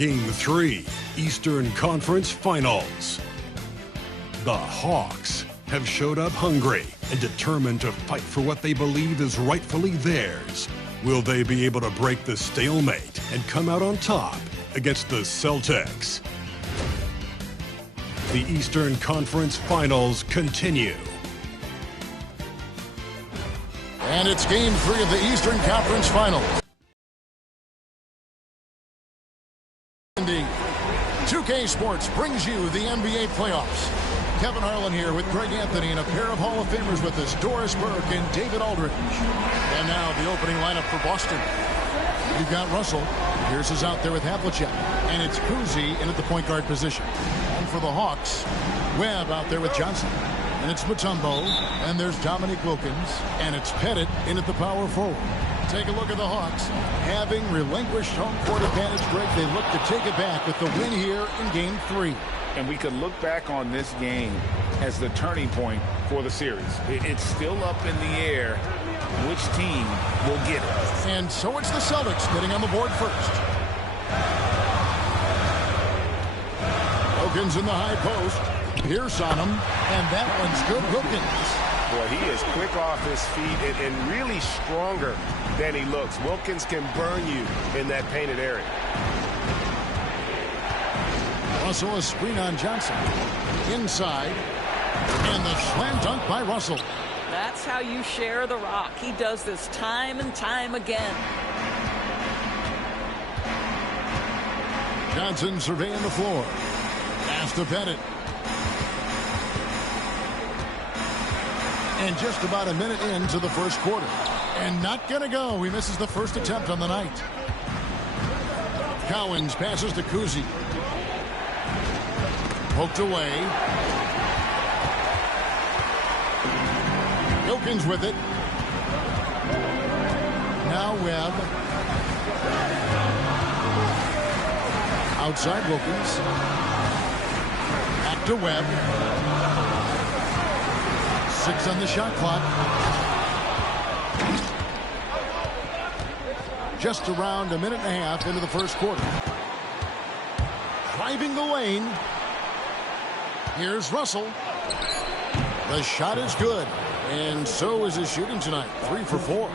Game 3, Eastern Conference Finals. The Hawks have showed up hungry and determined to fight for what they believe is rightfully theirs. Will they be able to break the stalemate and come out on top against the Celtics? The Eastern Conference Finals continue. And it's Game 3 of the Eastern Conference Finals. Indeed. 2K Sports brings you the NBA playoffs. Kevin Harlan here with Greg Anthony and a pair of Hall of Famers with us, Doris Burke and David Aldridge. And now the opening lineup for Boston. You've got Russell. Pierce is out there with Havlicek. And it's Cousy in at the point guard position. And for the Hawks, Webb out there with Johnson. And it's Mutombo. And there's Dominique Wilkins. And it's Pettit in at the power forward. Take a look at the Hawks. Having relinquished home court advantage, Greg, they look to take it back with the win here in Game 3. And we could look back on this game as the turning point for the series. It's still up in the air which team will get it. And so it's the Celtics getting on the board first. Wilkins in the high post. Pierce on him. And that one's good. Wilkins. Boy, he is quick off his feet and really stronger than he looks. Wilkins can burn you in that painted area. Russell, a screen on Johnson. Inside. And the slam dunk by Russell. That's how you share the rock. He does this time and time again. Johnson surveying the floor. Pass to Pettit. And just about a minute into the first quarter. And not going to go. He misses the first attempt on the night. Cowens passes to Cousy. Poked away. Wilkins with it. Now Webb. Outside Wilkins. Back to Webb. 6 on the shot clock. Just around a minute and a half into the first quarter. Driving the lane. Here's Russell. The shot is good. And so is his shooting tonight. 3 for 4.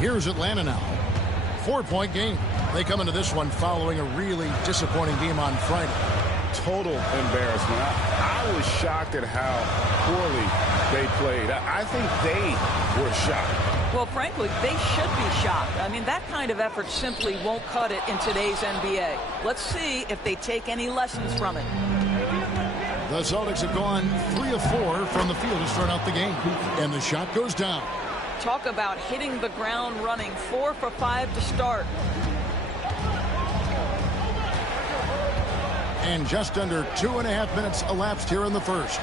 Here's Atlanta now. 4-point game. They come into this one following a really disappointing game on Friday. Total embarrassment. I was shocked at how poorly they played. I think they were shocked. Well, frankly, they should be shocked. I mean, that kind of effort simply won't cut it in today's NBA. Let's see if they take any lessons from it. The Celtics have gone 3 of 4 from the field to start out the game. And the shot goes down. Talk about hitting the ground running. 4 for 5 to start. And just under 2.5 minutes elapsed here in the first.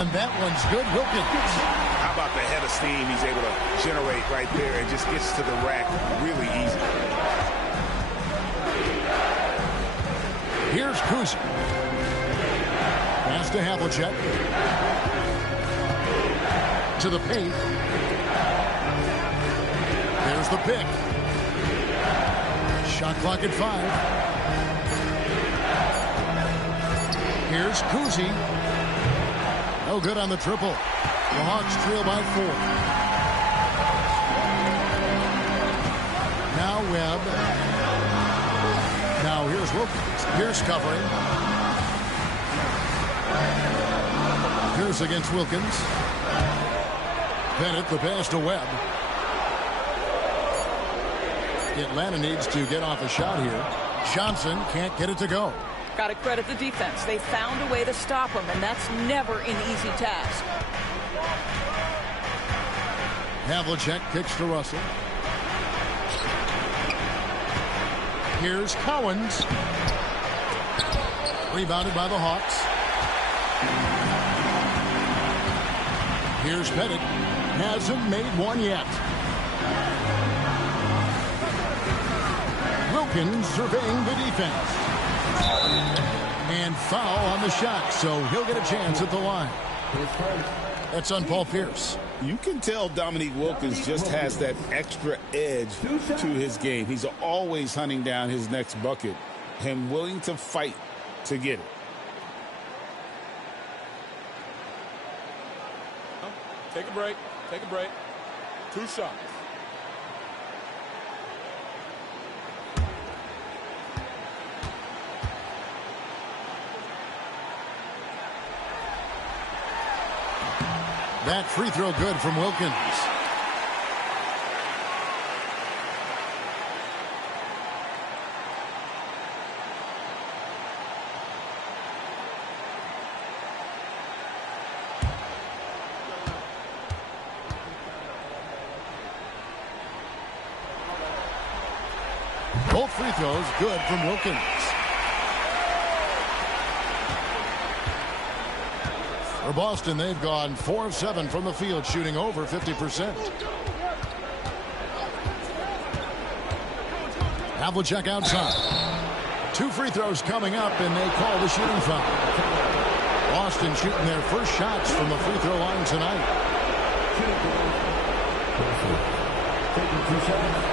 And that one's good. Wilkins. How about the head of steam he's able to generate right there and just gets to the rack really easy. Here's Cousy. Pass to Havlicek. To the paint. There's the pick. Shot clock at 5. Here's Cousy. No good on the triple. The Hawks trail by 4. Now Webb. Now here's Wilkins. Pierce covering. Pierce against Wilkins. Pettit the pass to Webb. Atlanta needs to get off a shot here. Johnson can't get it to go. Got to credit the defense. They found a way to stop him, and that's never an easy task. Havlicek kicks to Russell. Here's Cowens. Rebounded by the Hawks. Here's Pettit. Hasn't made one yet. Wilkins surveying the defense. And foul on the shot, so he'll get a chance at the line. That's on Paul Pierce. You can tell Dominique Wilkins just has that extra edge to his game. He's always hunting down his next bucket and willing to fight to get it. Take a break. Take a break. 2 shots. That free throw good from Wilkins. Both free throws good from Wilkins. For Boston, they've gone 4 of 7 from the field, shooting over 50%. Havlicek outside. 2 free throws coming up, and they call the shooting foul. Boston shooting their first shots from the free throw line tonight. Taking 2 seconds.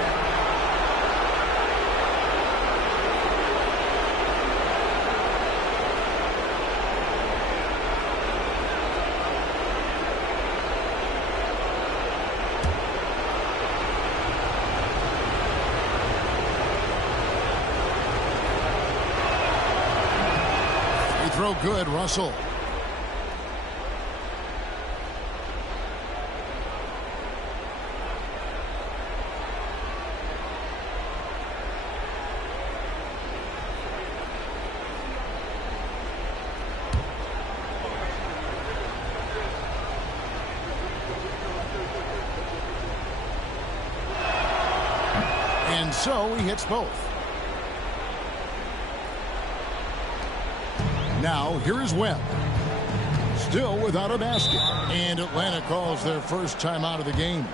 Throw good, Russell. And so he hits both. Now, here is Webb. Still without a basket. And Atlanta calls their first time out of the game.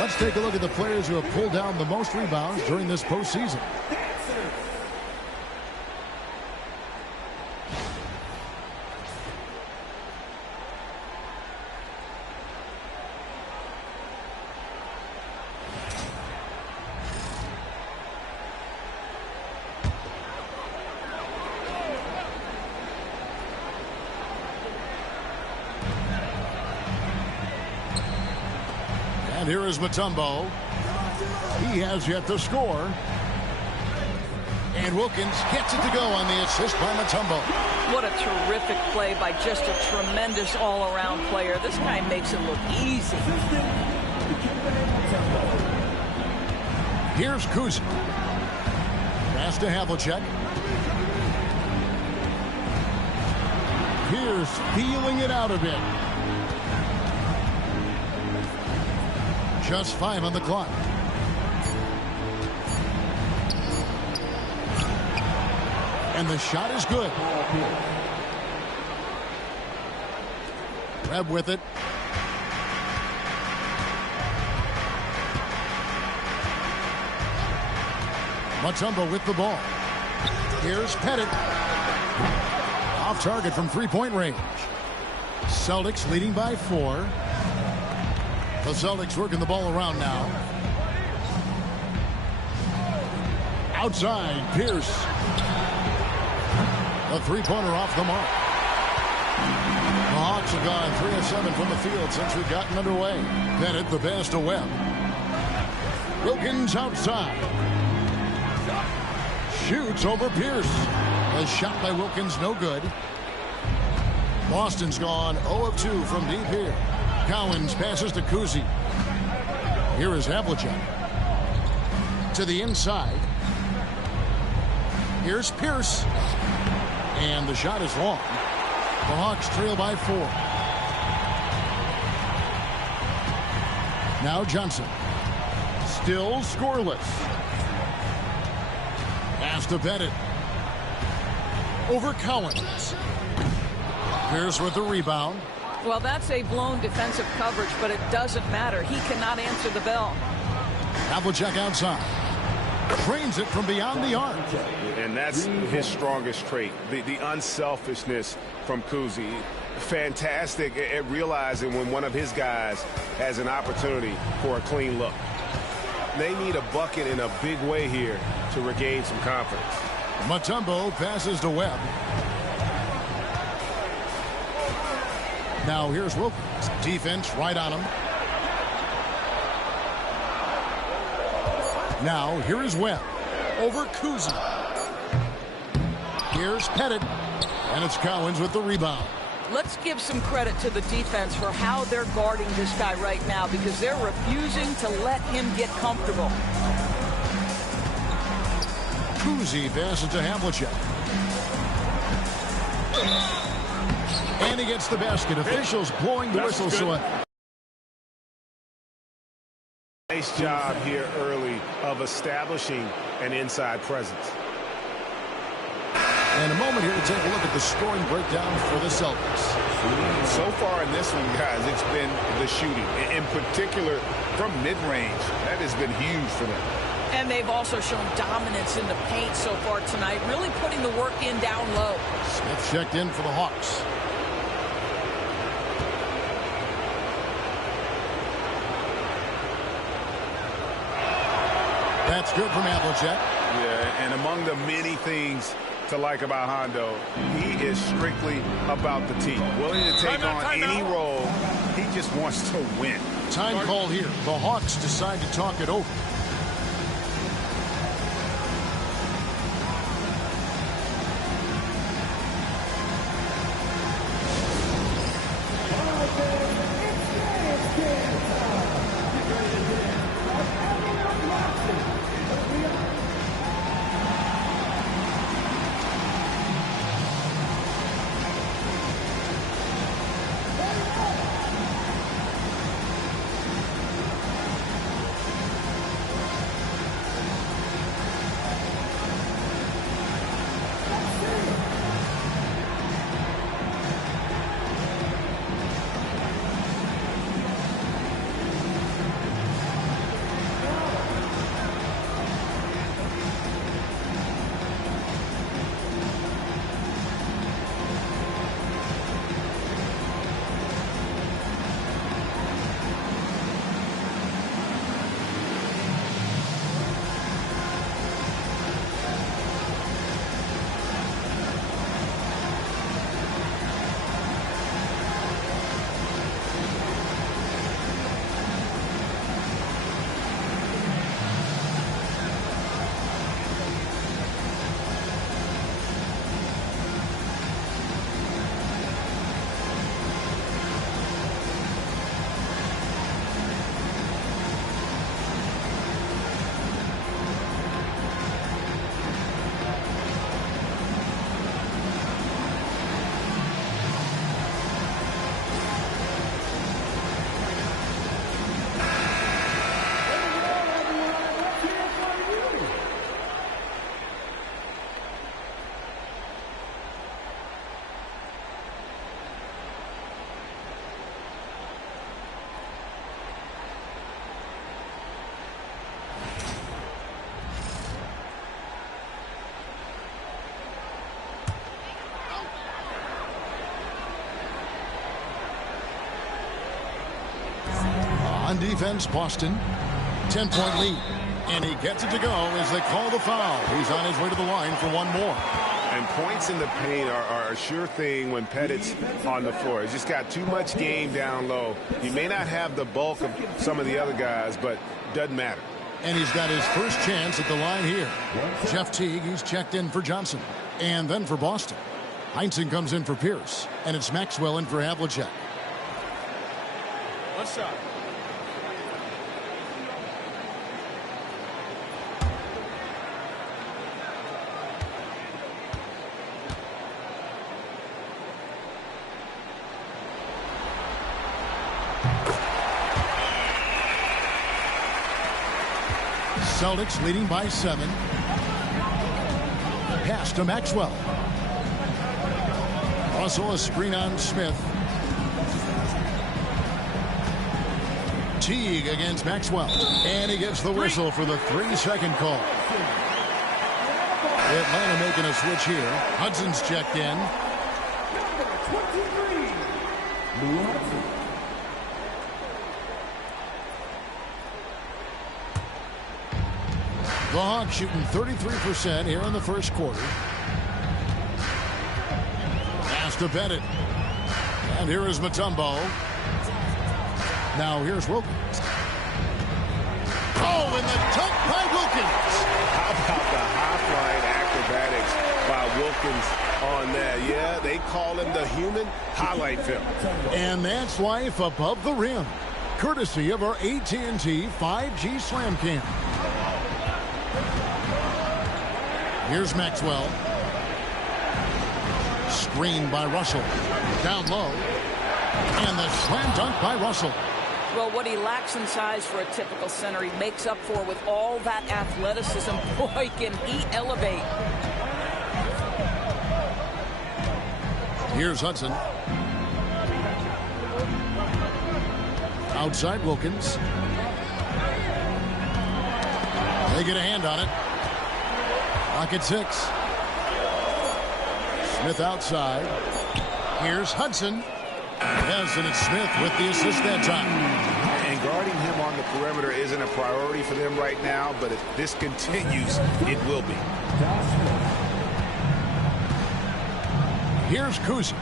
Let's take a look at the players who have pulled down the most rebounds during this postseason. And here is Mutombo. He has yet to score. And Wilkins gets it to go on the assist by Mutombo. What a terrific play by just a tremendous all-around player. This guy makes it look easy. Here's Kuzma. Pass to Havlicek. Pierce feeling it out a bit. Just 5 on the clock. And the shot is good. Webb with it. Mutombo with the ball. Here's Pettit. Off target from three-point range. Celtics leading by 4. The Celtics working the ball around now. Outside, Pierce. A three-pointer off the mark. The Hawks have gone 3 of 7 from the field since we've gotten underway. Pettit the pass to Webb. Wilkins outside. Shoots over Pierce. A shot by Wilkins, no good. Boston's gone 0 of 2 from deep here. Cowens passes to Kuzi. Here is Havlicek. To the inside. Here's Pierce. And the shot is long. The Hawks trail by 4. Now Johnson. Still scoreless. Pass to Pettit. Over Cowens. Pierce with the rebound. Well, that's a blown defensive coverage, but it doesn't matter. He cannot answer the bell. Havlicek outside. Trains it from beyond the arc. And that's his strongest trait, the unselfishness from Kuzi. Fantastic at realizing when one of his guys has an opportunity for a clean look. They need a bucket in a big way here to regain some confidence. Mutombo passes to Webb. Now here's Wilkins. Defense right on him. Now here is Webb. Over Kuzi. Here's Pettit. And it's Cowens with the rebound. Let's give some credit to the defense for how they're guarding this guy right now, because they're refusing to let him get comfortable. Kuzi passes to Havlicek. And he gets the basket. Officials blowing the whistle. So nice job here early of establishing an inside presence. And a moment here to take a look at the scoring breakdown for the Celtics. So far in this one, guys, it's been the shooting. In particular, from mid-range. That has been huge for them. And they've also shown dominance in the paint so far tonight, really putting the work in down low. Smith checked in for the Hawks. That's good from Havlicek. Yeah, and among the many things to like about Hondo, he is strictly about the team. Willing to take on any role. He just wants to win. Time called here. The Hawks decide to talk it over. On defense, Boston. 10-point lead. And he gets it to go as they call the foul. He's on his way to the line for one more. And points in the paint are a sure thing when Pettit's on the floor. He's just got too much game down low. He may not have the bulk of some of the other guys, but doesn't matter. And he's got his first chance at the line here. Jeff Teague, he's checked in for Johnson. And then for Boston. Heinsohn comes in for Pierce. And it's Maxwell in for Havlicek. One shot. Celtics leading by 7. Pass to Maxwell. Russell, a screen on Smith. Teague against Maxwell. And he gets the whistle for the 3-second call. Atlanta making a switch here. Hudson's checked in. The Hawks shooting 33% here in the first quarter. Pass to Pettit. And here is Mutombo. Now here's Wilkins. Oh, and the dunk by Wilkins. How about the high-flying acrobatics by Wilkins on that? Yeah, they call him the human highlight film. And that's life above the rim. Courtesy of our AT&T 5G Slam Cam. Here's Maxwell. Screen by Russell. Down low. And the slam dunk by Russell. Well, what he lacks in size for a typical center, he makes up for with all that athleticism. Boy, can he elevate. Here's Hudson. Outside Wilkins. They get a hand on it. Rocket 6. Smith outside. Here's Hudson. Yes, and it's Smith with the assist that time. And guarding him on the perimeter isn't a priority for them right now, but if this continues, it will be. Here's Kuzi.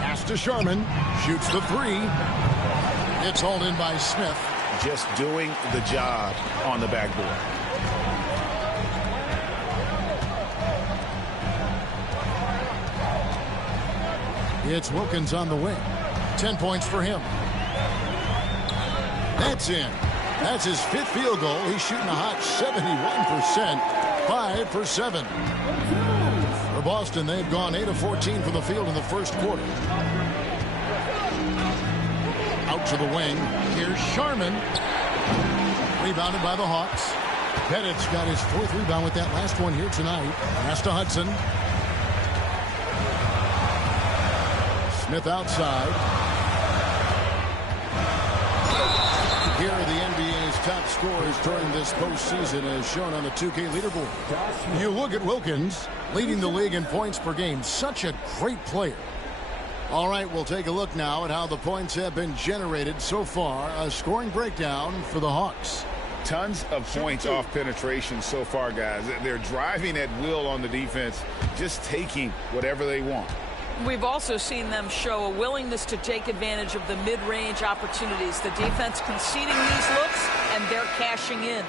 Pass to Sharman. Shoots the 3. It's hauled in by Smith. Just doing the job on the backboard. It's Wilkins on the wing. 10 points for him. That's in. That's his 5th field goal. He's shooting a hot 71%. 5 for 7. For Boston, they've gone 8 of 14 from the field in the first quarter. Out to the wing. Here's Sharman. Rebounded by the Hawks. Pettit's got his 4th rebound with that last one here tonight. Pass to Hudson. Smith outside. Here are the NBA's top scorers during this postseason as shown on the 2K leaderboard. You look at Wilkins, leading the league in points per game. Such a great player. All right, we'll take a look now at how the points have been generated so far. A scoring breakdown for the Hawks. Tons of points off penetration so far, guys. They're driving at will on the defense, just taking whatever they want. We've also seen them show a willingness to take advantage of the mid-range opportunities. The defense conceding these looks, and they're cashing in.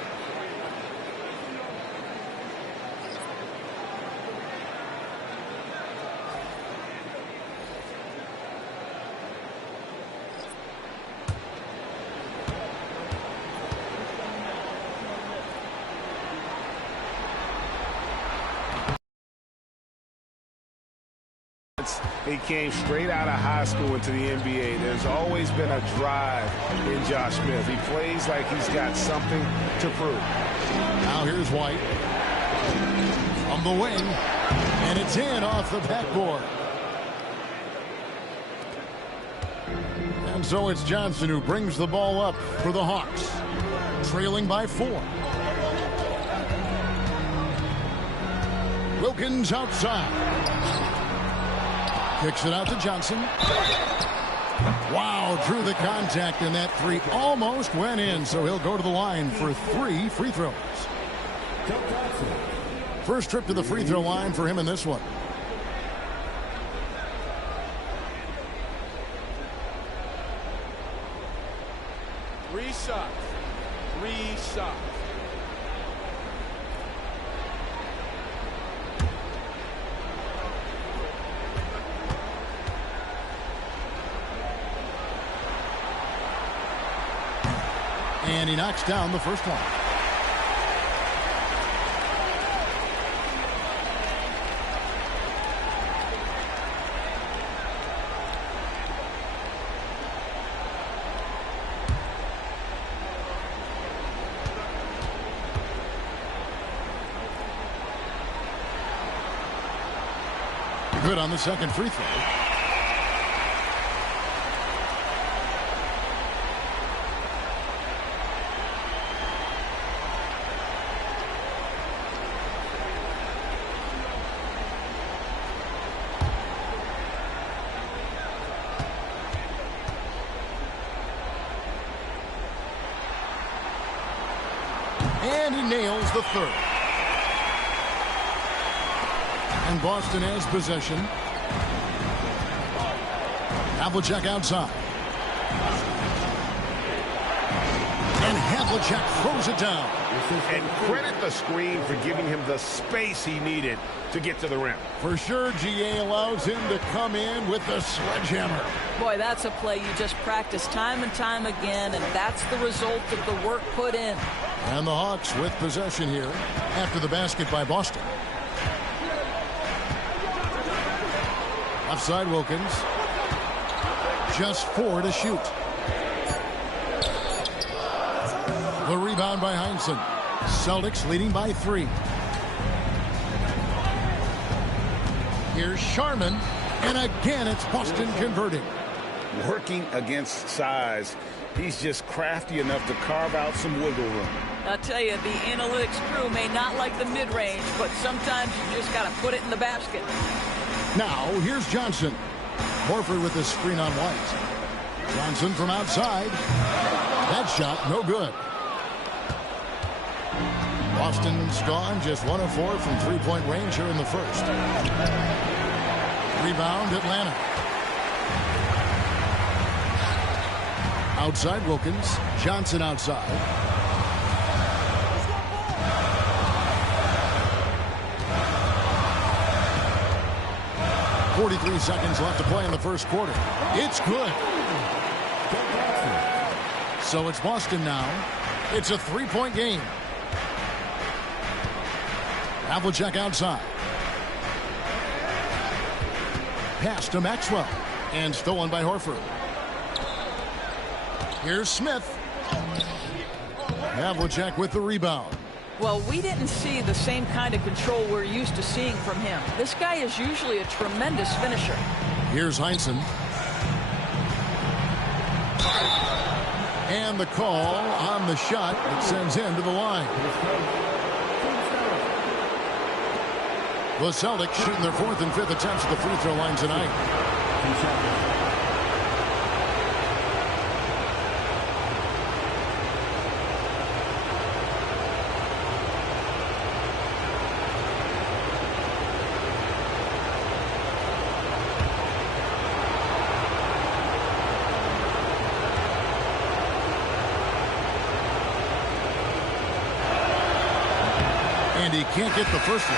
He came straight out of high school into the NBA. There's always been a drive in Josh Smith. He plays like he's got something to prove. Now here's White. From the wing. And it's in off the backboard. And so it's Johnson who brings the ball up for the Hawks. Trailing by 4. Wilkins outside. Kicks it out to Johnson. Wow, drew the contact, and that three almost went in, so he'll go to the line for 3 free throws. First trip to the free throw line for him in this one. Three shots. And he knocks down the first one. Good on the second free throw. And he nails the third. And Boston has possession. Havlicek outside. And Havlicek throws it down. And credit the screen for giving him the space he needed to get to the rim. For sure, GA allows him to come in with the sledgehammer. Boy, that's a play you just practice time and time again, and that's the result of the work put in. And the Hawks with possession here after the basket by Boston. Offside Wilkins. Just 4 to shoot. The rebound by Heinsohn. Celtics leading by 3. Here's Sharman. And again, it's Boston converting. Working against size. He's just crafty enough to carve out some wiggle room. I'll tell you, the analytics crew may not like the mid-range, but sometimes you just got to put it in the basket. Now, here's Johnson. Horford with the screen on White. Johnson from outside. That shot, no good. Boston's gone just 1 of 4 from three-point range here in the first. Rebound, Atlanta. Outside Wilkins. Johnson outside. 43 seconds left to play in the first quarter. It's good. So it's Boston now. It's a 3-point game. Havlicek outside. Pass to Maxwell. And stolen by Horford. Here's Smith. Havlicek with the rebound. Well, we didn't see the same kind of control we're used to seeing from him. This guy is usually a tremendous finisher. Here's Heinsohn. And the call on the shot that sends him to the line. The Celtics shooting their 4th and 5th attempts at the free throw line tonight. And he can't get the first one.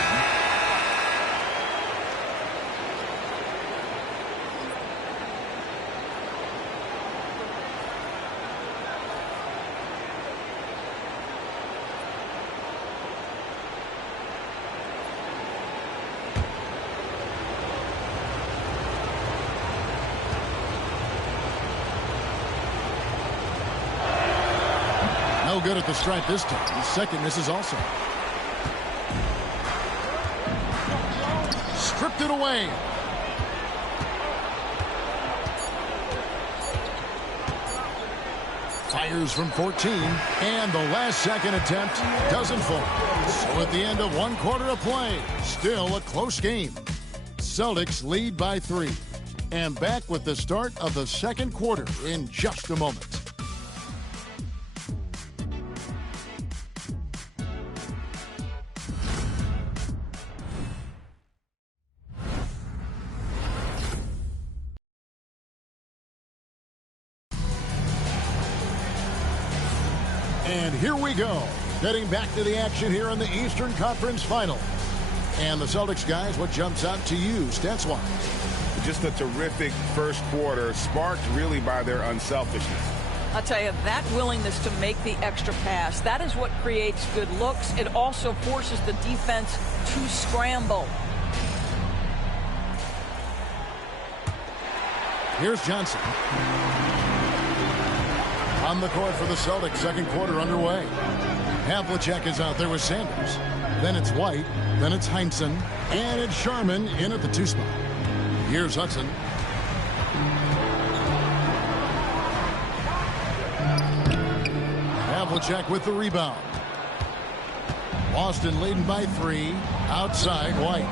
No good at the stripe this time. His second misses also. Stripped it away. Fires from 14. And the last second attempt doesn't fall. So at the end of 1 quarter of play, still a close game. Celtics lead by 3. And back with the start of the second quarter in just a moment. And here we go. Getting back to the action here in the Eastern Conference Final. And the Celtics, guys, what jumps out to you stats-wise? Just a terrific first quarter, sparked really by their unselfishness. I'll tell you, that willingness to make the extra pass, that is what creates good looks. It also forces the defense to scramble. Here's Johnson. On the court for the Celtics, second quarter underway. Havlicek is out there with Sanders. Then it's White. Then it's Heinsohn. And it's Sharman in at the 2 spot. Here's Hudson. Havlicek with the rebound. Boston leading by 3. Outside, White.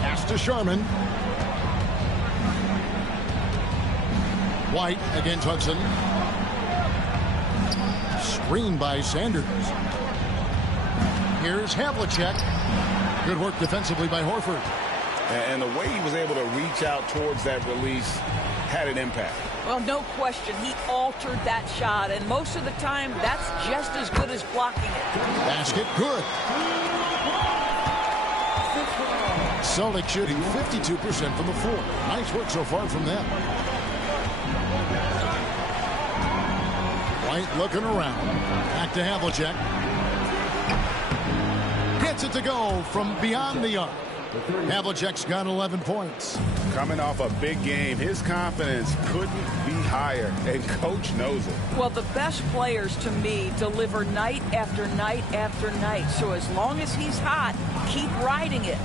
Pass to Sharman. White against Hudson. Screen by Sanders. Here's Havlicek. Good work defensively by Horford. And the way he was able to reach out towards that release had an impact. Well, no question. He altered that shot, and most of the time, that's just as good as blocking it. Basket good. Celtics shooting 52% from the floor. Nice work so far from them. White looking around. Back to Havlicek. Gets it to go from beyond the arc. Havlicek's got 11 points. Coming off a big game, his confidence couldn't be higher, and coach knows it. Well, the best players, to me, deliver night after night after night. So as long as he's hot, keep riding it.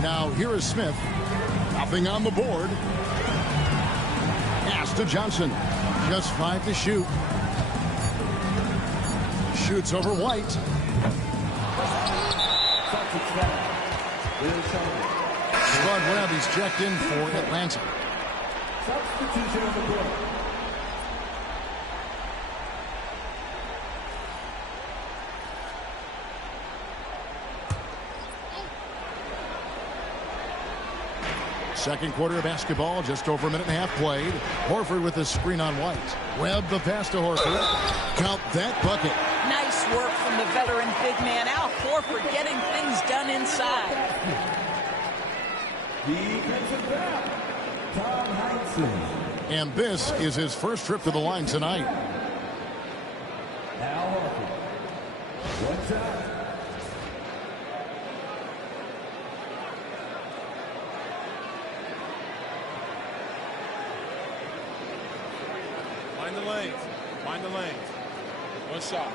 Now, here is Smith. Nothing on the board. Pass to Johnson. Just 5 to shoot. Shoots over White. Spud Webb, he's checked in for Atlanta. Substitution on the court. Second quarter of basketball, just over a minute and a half played. Horford with the screen on White. Webb the pass to Horford. Count that bucket. Nice work from the veteran big man Al Horford, getting things done inside. Defensive foul, Tom Heinsohn. And this is his first trip to the line tonight. Al Horford. 1 shot. Find the lanes. Find the lanes. 1 shot.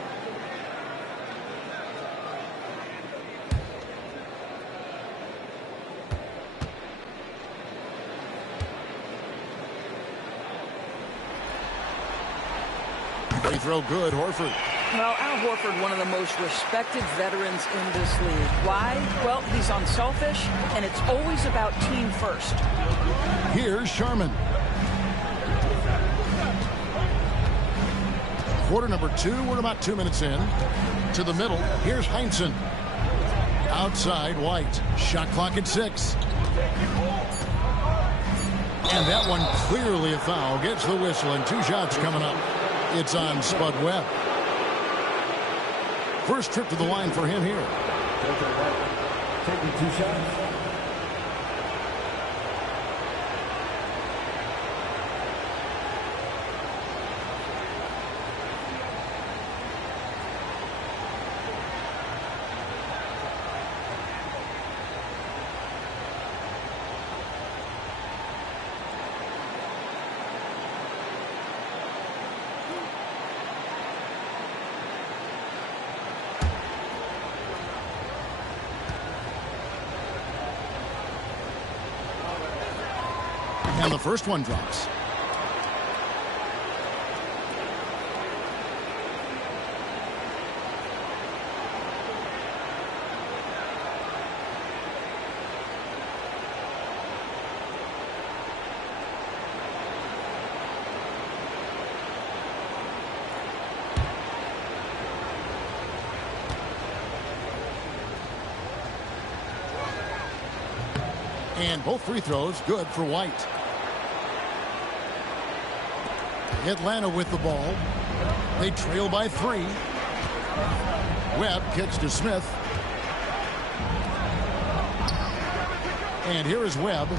Free throw good, Horford. Well, Al Horford, one of the most respected veterans in this league. Why? Well, he's unselfish, and it's always about team first. Here's Sharman. Quarter number 2, we're about 2 minutes in. To the middle, here's Heinsohn. Outside, White. Shot clock at 6. And that one clearly a foul. Gets the whistle, and 2 shots coming up. It's on Spud Webb. First trip to the line for him here. Taking 2 shots. And the first one drops. And both free throws good for White. Atlanta with the ball. They trail by 3. Webb kicks to Smith. And here is Webb.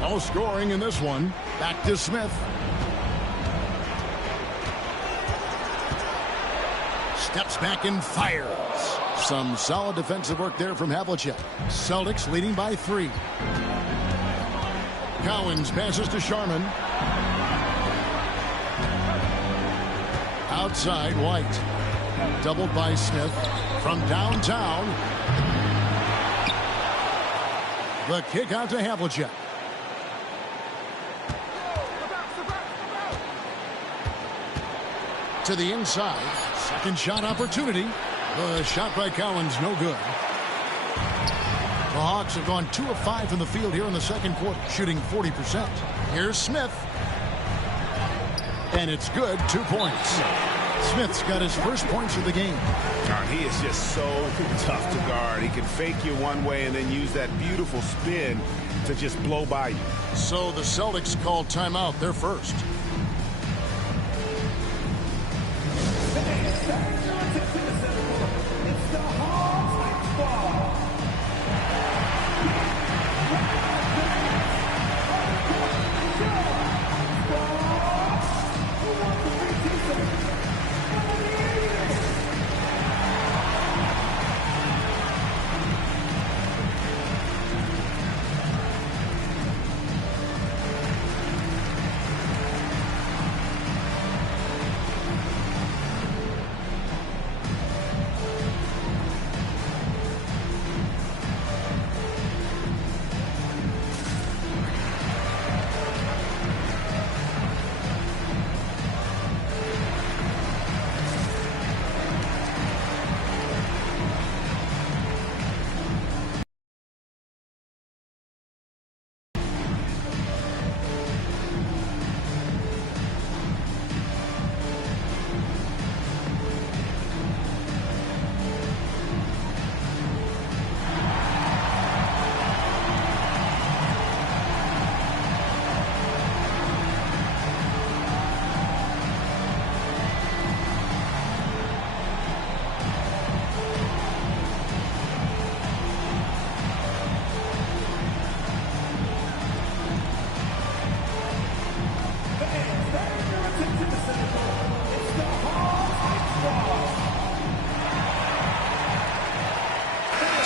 No scoring in this one. Back to Smith. Steps back and fires. Some solid defensive work there from Havlicek. Celtics leading by 3. Cowens passes to Sharman. Outside, White. Doubled by Smith. From downtown. The kick out to Havlicek. To the inside. Second shot opportunity. The shot by Cowens, no good. The Hawks have gone 2 of 5 from the field here in the second quarter, shooting 40%. Here's Smith. And it's good, 2 points. Smith's got his first points of the game. He is just so tough to guard. He can fake you one way and then use that beautiful spin to just blow by you. So the Celtics called timeout. They're first.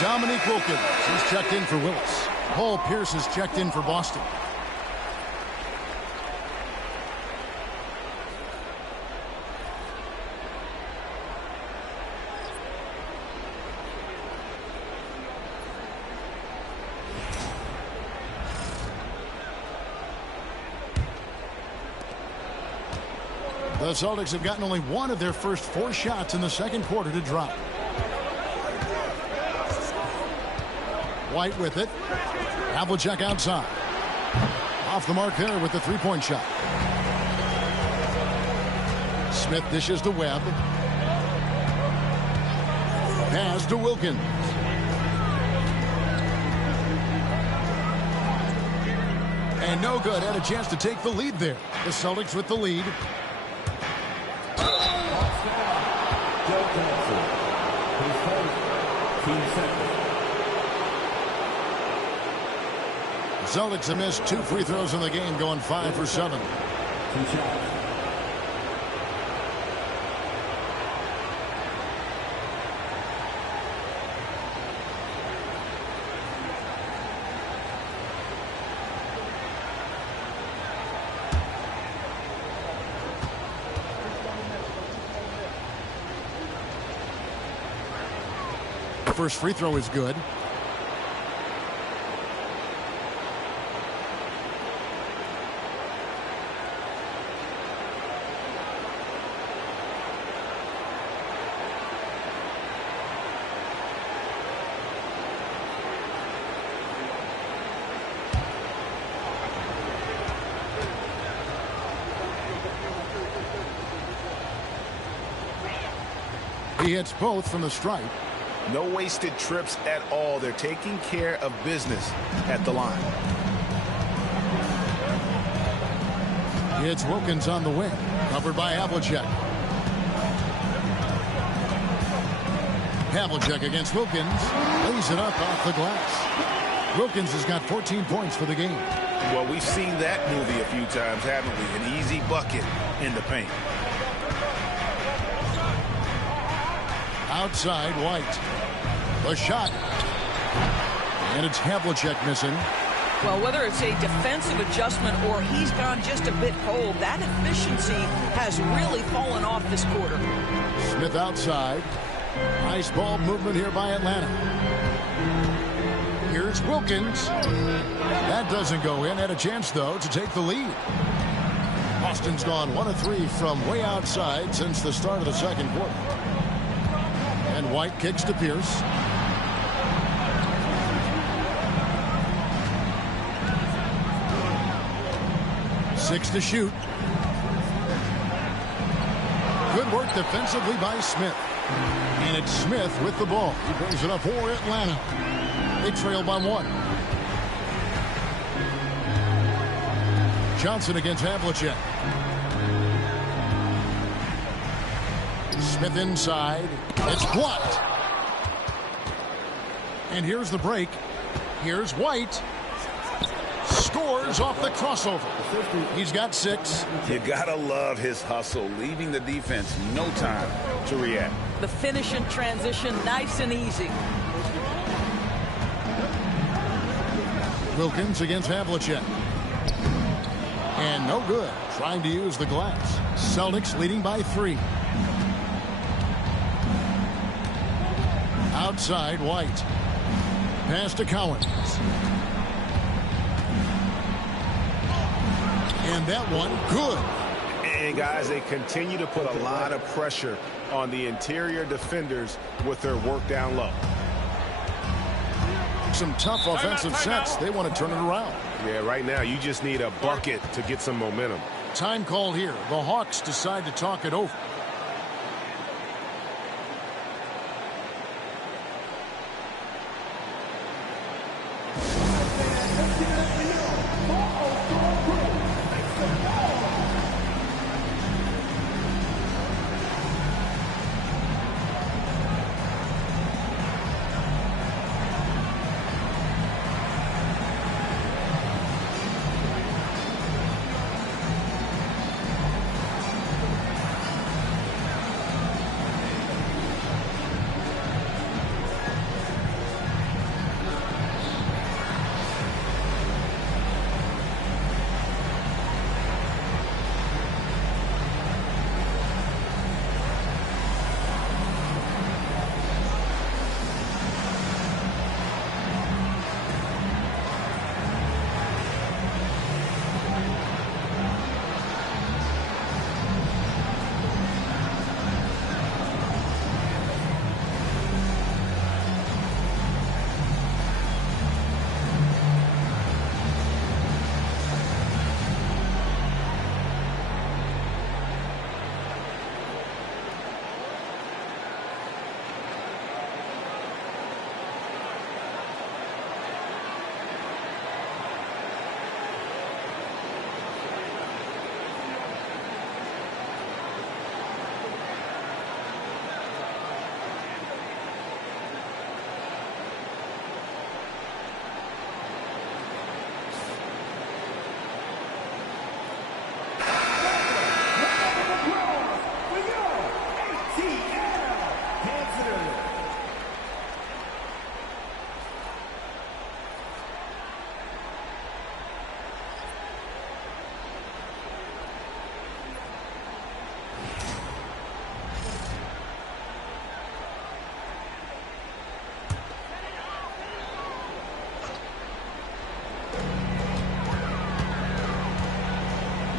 Dominique Wilkins, he's checked in for Willis. Paul Pierce has checked in for Boston. The Celtics have gotten only 1 of their first 4 shots in the second quarter to drop. White with it. Havlicek outside. Off the mark there with the 3-point shot. Smith dishes to Webb. Pass to Wilkins. And no good. Had a chance to take the lead there. The Celtics with the lead. Celtics have missed 2 free throws in the game, going 5 for 7. 2 shots. First free throw is good. He hits both from the stripe. No wasted trips at all. They're taking care of business at the line. It's Wilkins on the wing, covered by Havlicek. Havlicek against Wilkins, lays it up off the glass. Wilkins has got 14 points for the game. Well, we've seen that movie a few times, haven't we? An easy bucket in the paint. Outside, White. The shot. And it's Havlicek missing. Well, whether it's a defensive adjustment or he's gone just a bit cold, that efficiency has really fallen off this quarter. Smith outside. Nice ball movement here by Atlanta. Here's Wilkins. That doesn't go in. Had a chance, though, to take the lead. Boston's gone 1 of 3 from way outside since the start of the second quarter. And White kicks to Pierce. Six to shoot. Good work defensively by Smith. And it's Smith with the ball. He brings it up for Atlanta. They trail by 1. Johnson against Havlicek. Smith inside. It's blocked. And here's the break. Here's White. Scores off the crossover. He's got 6. You gotta love his hustle, leaving the defense no time to react. The finish in transition, nice and easy. Wilkins against Havlicek. And no good. Trying to use the glass. Celtics leading by 3. Outside, White. Pass to Collins. And that one, good. And guys, they continue to put a lot of pressure on the interior defenders with their work down low. Some tough offensive sets. They want to turn it around. Yeah, right now you just need a bucket to get some momentum. Time call here. The Hawks decide to talk it over.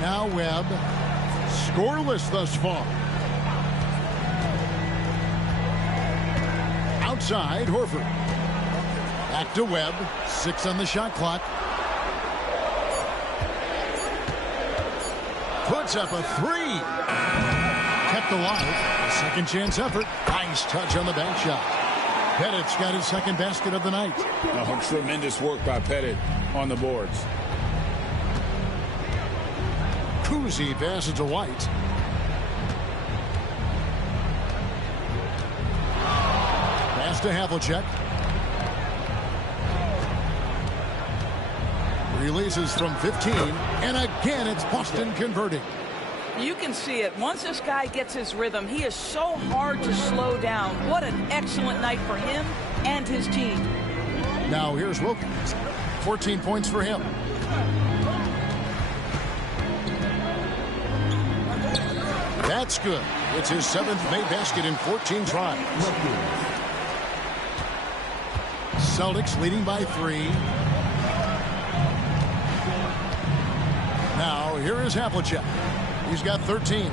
Now Webb, scoreless thus far. Outside, Horford. Back to Webb, 6 on the shot clock. Puts up a 3. Kept alive. Second chance effort. Nice touch on the bank shot. Pettit's got his second basket of the night. Oh, tremendous work by Pettit on the boards. Cousy passes to White. Pass to Havlicek. Releases from 15, and again it's Boston converting. You can see it. Once this guy gets his rhythm, he is so hard to slow down. What an excellent night for him and his team. Now here's Wilkins. 14 points for him. That's good. It's his 7th made basket in 14 tries. Celtics leading by 3. Now here is Havlicek. He's got 13.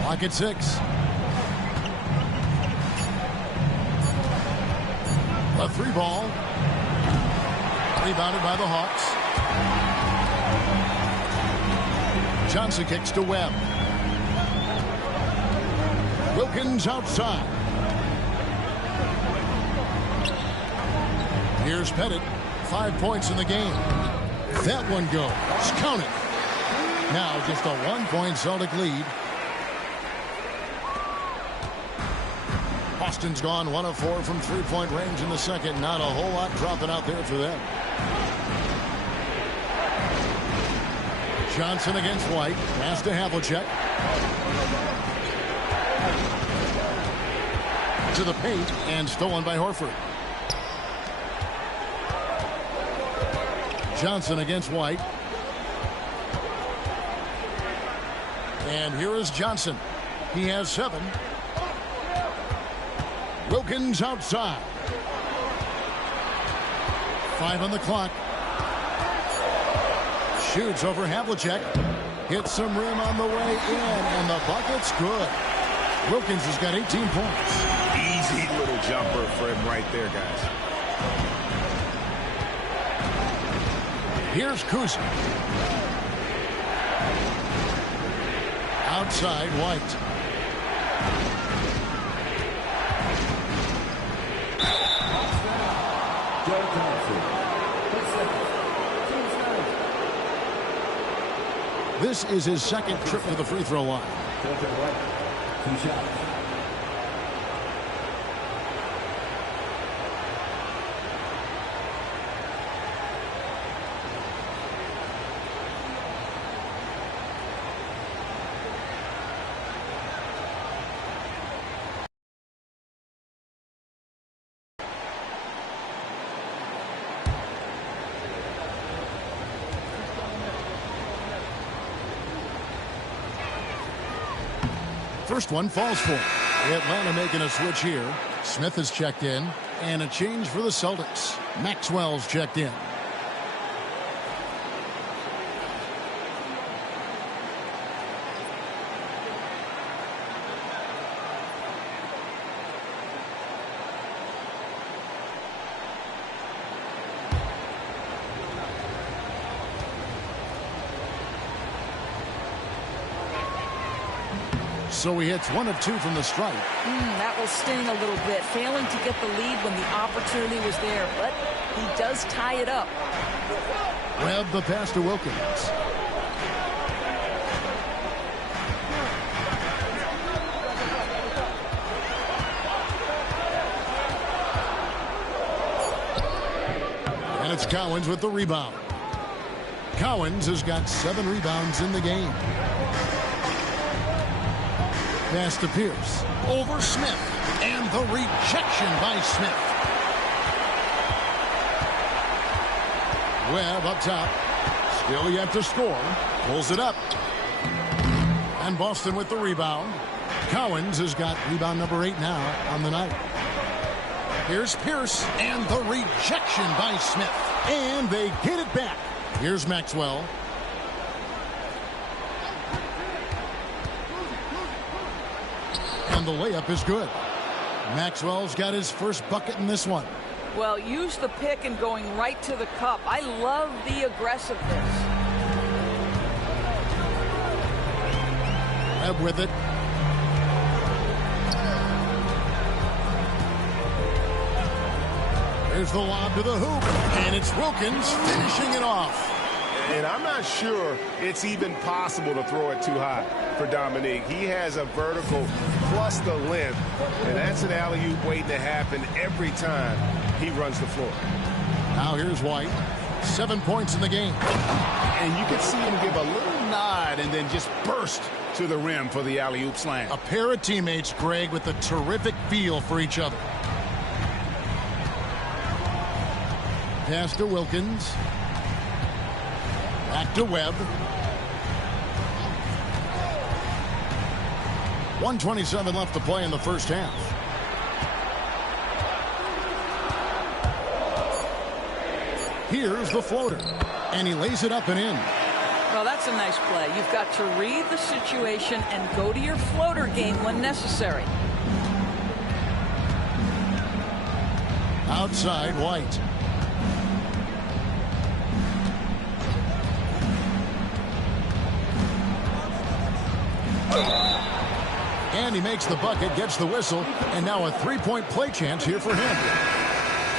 Clock at 6. A 3-ball. Rebounded by the Hawks. Johnson kicks to Webb. Wilkins outside. Here's Pettit. 5 points in the game. That one goes. Count it. Now just a 1-point Celtic lead. Boston's gone 1 of 4 from 3-point range in the second. Not a whole lot dropping out there for them. Johnson against White. Pass to Havlicek. To the paint and stolen by Horford. Johnson against White. And here is Johnson. He has 7. Wilkins outside. 5 on the clock. Shoots over Havlicek. Hits some rim on the way in, and the bucket's good. Wilkins has got 18 points. Easy little jumper for him right there, guys. Here's Cousy. Outside White. This is his second trip to the free throw line. 2 shots. First one falls for him. Atlanta making a switch here. Smith has checked in. And a change for the Celtics. Maxwell's checked in. So he hits 1 of 2 from the stripe. That will sting a little bit, failing to get the lead when the opportunity was there, but he does tie it up. Webb the pass to Wilkins. And it's Cowens with the rebound. Cowens has got 7 rebounds in the game. Pass to Pierce. Over Smith. And the rejection by Smith. Webb up top. Still yet to score. Pulls it up. And Boston with the rebound. Cowens has got rebound number 8 now on the night. Here's Pierce. And the rejection by Smith. And they get it back. Here's Maxwell. And the layup is good. Maxwell's got his first bucket in this one. Well, use the pick and going right to the cup. I love the aggressiveness. Webb with it. There's the lob to the hoop, and it's Wilkins finishing it off. And I'm not sure it's even possible to throw it too high for Dominique. He has a vertical plus the length, and that's an alley-oop waiting to happen every time he runs the floor. Now here's White. 7 points in the game. And you can see him give a little nod and then just burst to the rim for the alley-oop slam. A pair of teammates, Greg, with a terrific feel for each other. Pass to Wilkins. Back to Webb. 1:27 left to play in the first half. Here's the floater. And he lays it up and in. Well, that's a nice play. You've got to read the situation and go to your floater game when necessary. Outside, White. And he makes the bucket, gets the whistle, and now a three-point play chance here for him.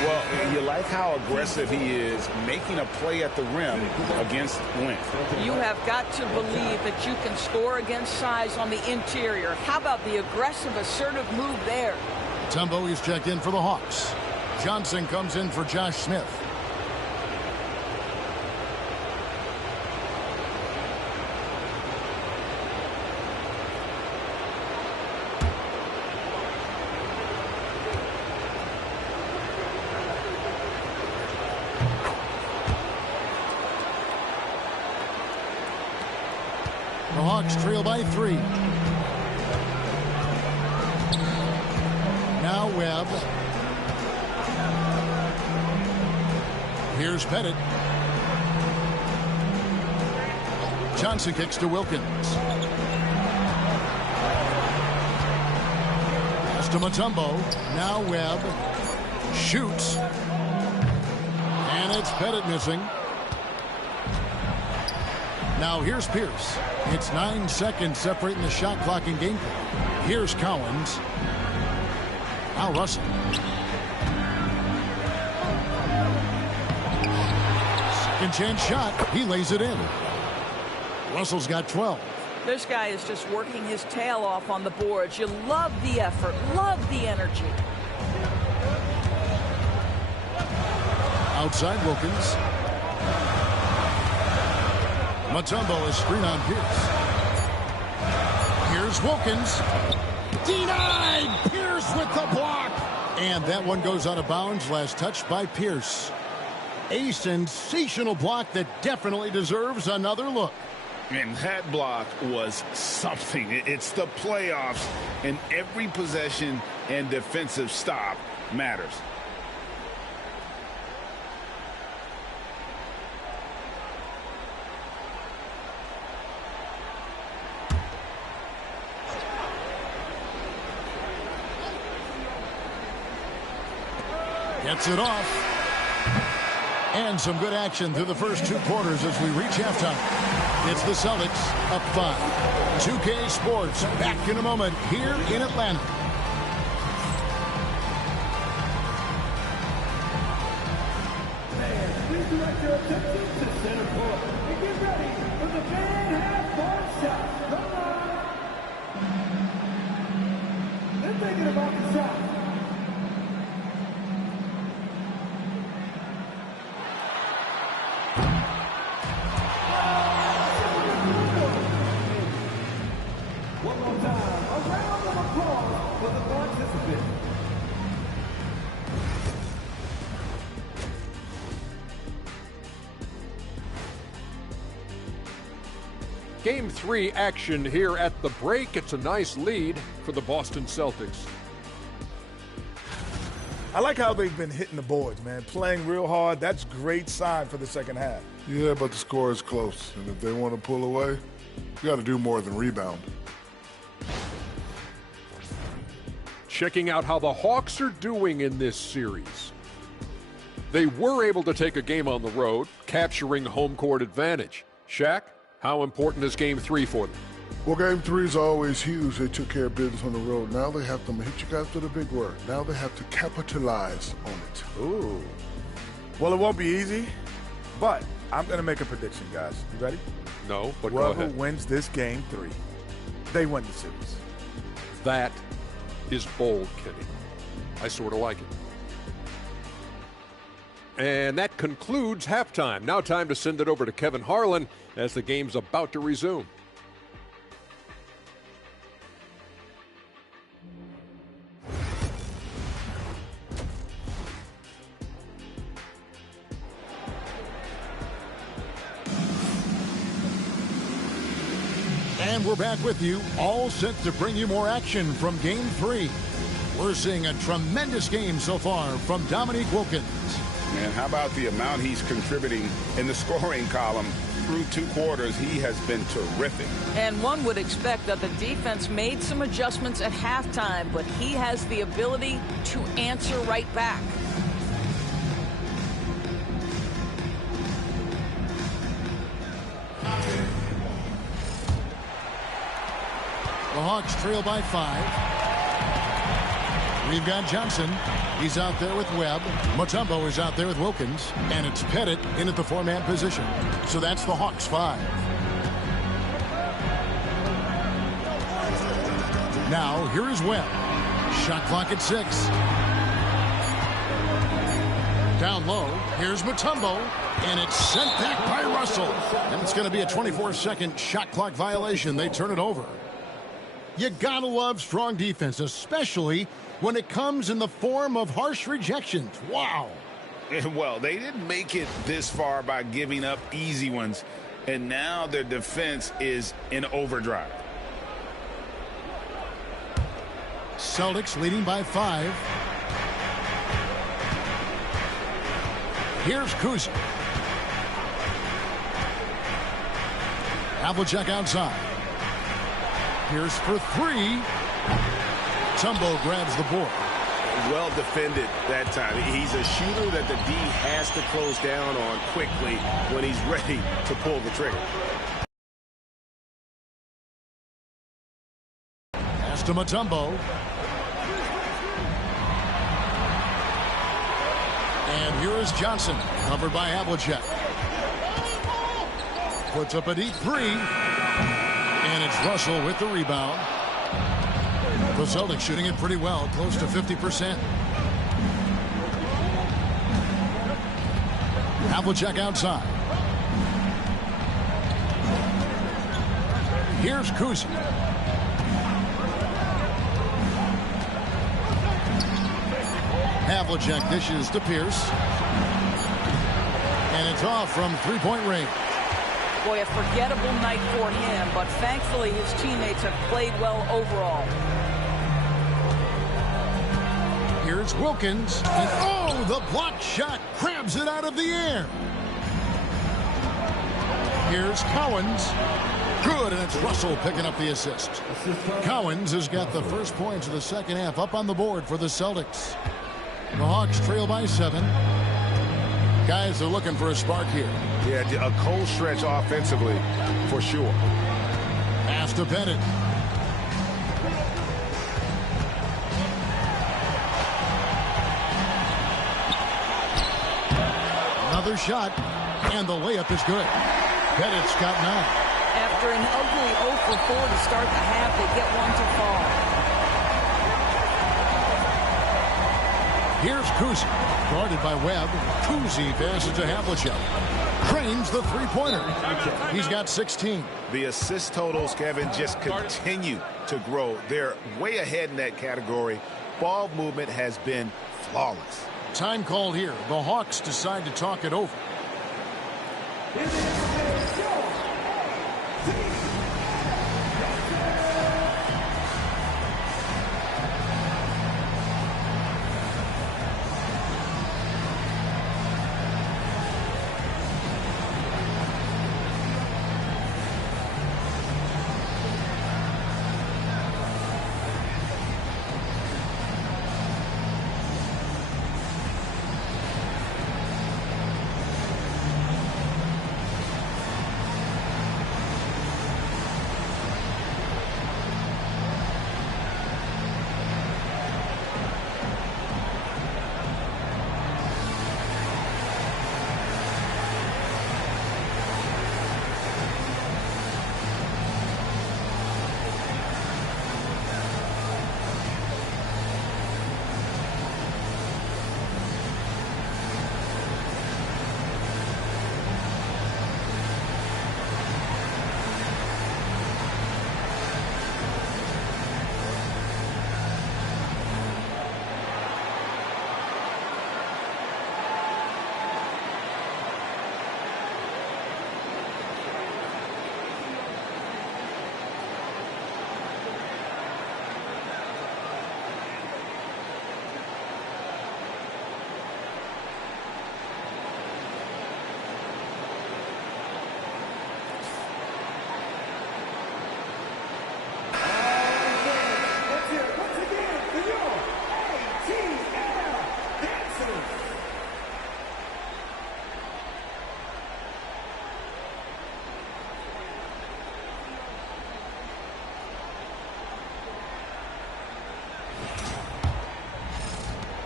Well, you like how aggressive he is making a play at the rim against length. You have got to believe that you can score against size on the interior. How about the aggressive, assertive move there? Tumbo is checked in for the Hawks. Johnson comes in for Josh Smith. The Hawks trail by 3. Now Webb. Here's Pettit. Johnson kicks to Wilkins. Pass to Mutombo. Now Webb. Shoots. And it's Pettit missing. Now here's Pierce. It's 9 seconds separating the shot clock and game clock. Here's Collins. Now Russell. Second chance shot. He lays it in. Russell's got 12. This guy is just working his tail off on the boards. You love the effort, love the energy. Outside Wilkins. Mutombo is screen on Pierce. Here's Wilkins. Denied! Pierce with the block! And that one goes out of bounds. Last touched by Pierce. A sensational block that definitely deserves another look. And that block was something. It's the playoffs, and every possession and defensive stop matters. Gets it off. And some good action through the first 2 quarters as we reach halftime. It's the Celtics up 5. 2K Sports back in a moment here in Atlanta. Please direct your attention to center court and get ready for the fan half-court shot. Come on. They're thinking about the shot. One more time, a round of applause for the participants. Game 3 action here at the break. It's a nice lead for the Boston Celtics. I like how they've been hitting the boards, man. Playing real hard. That's great sign for the second half. Yeah, but the score is close. And if they want to pull away, you got to do more than rebound. Checking out how the Hawks are doing in this series. They were able to take a game on the road, capturing home court advantage. Shaq, how important is Game 3 for them? Well, game 3 is always huge. They took care of business on the road. Now they have to hit you guys with a big word. Now they have to capitalize on it. Ooh. Well, it won't be easy, but I'm going to make a prediction, guys. You ready? No, but go Whoever ahead. wins this game 3, they win the series. That is bold, Kenny. I sort of like it. And that concludes halftime. Now time to send it over to Kevin Harlan as the game's about to resume. And we're back with you, all set to bring you more action from Game 3. We're seeing a tremendous game so far from Dominique Wilkins. Man, how about the amount he's contributing in the scoring column through 2 quarters? He has been terrific. And one would expect that the defense made some adjustments at halftime, but he has the ability to answer right back. The Hawks trail by 5. We've got Johnson. He's out there with Webb. Mutombo is out there with Wilkins. And it's Pettit in at the 4-man position. So that's the Hawks 5. Now, here is Webb. Shot clock at 6. Down low, here's Mutombo. And it's sent back by Russell. And it's going to be a 24-second shot clock violation. They turn it over. You gotta love strong defense, especially when it comes in the form of harsh rejections. Wow. Well, they didn't make it this far by giving up easy ones, and now their defense is in overdrive. Celtics leading by 5. Here's Kuzi. Havlicek outside. Here's for 3. Tumbo grabs the board. Well defended that time. He's a shooter that the D has to close down on quickly when he's ready to pull the trigger. Pass to Mutombo. And here is Johnson, covered by Havlicek. Puts up a deep 3. And it's Russell with the rebound. The Celtics shooting it pretty well, close to 50%. Havlicek outside. Here's Kuzi. Havlicek dishes to Pierce. And it's off from 3-point range. Boy, a forgettable night for him, but thankfully his teammates have played well overall. Here's Wilkins, and oh, the block shot grabs it out of the air. Here's Cowens. Good, and it's Russell picking up the assist. Cowens has got the first points of the second half up on the board for the Celtics. The Hawks trail by 7. Guys are looking for a spark here. Yeah, a cold stretch offensively for sure. Pass to Pettit. Another shot, and the layup is good. Pettit's got 9. After an ugly 0 for 4 to start the half, they get one to fall. Here's Kuzi, guarded by Webb. Kuzi passes to Havlicek. Cranes the 3-pointer. He's got 16. The assist totals, Kevin, just continue to grow. They're way ahead in that category. Ball movement has been flawless. Time called here. The Hawks decide to talk it over.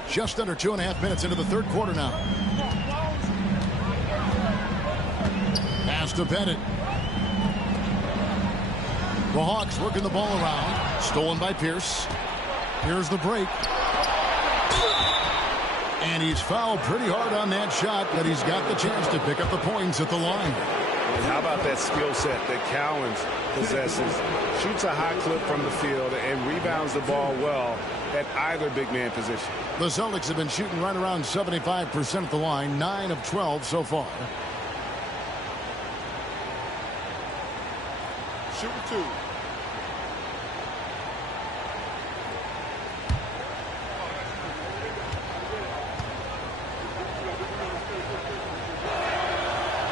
Just under 2.5 minutes into the third quarter now. Pass to Pettit. The Hawks working the ball around. Stolen by Pierce. Here's the break. And he's fouled pretty hard on that shot, but he's got the chance to pick up the points at the line. And how about that skill set that Cowens possesses? Shoots a hot clip from the field and rebounds the ball well at either big man position. The Celtics have been shooting right around 75% at the line, 9 of 12 so far. Shooting 2.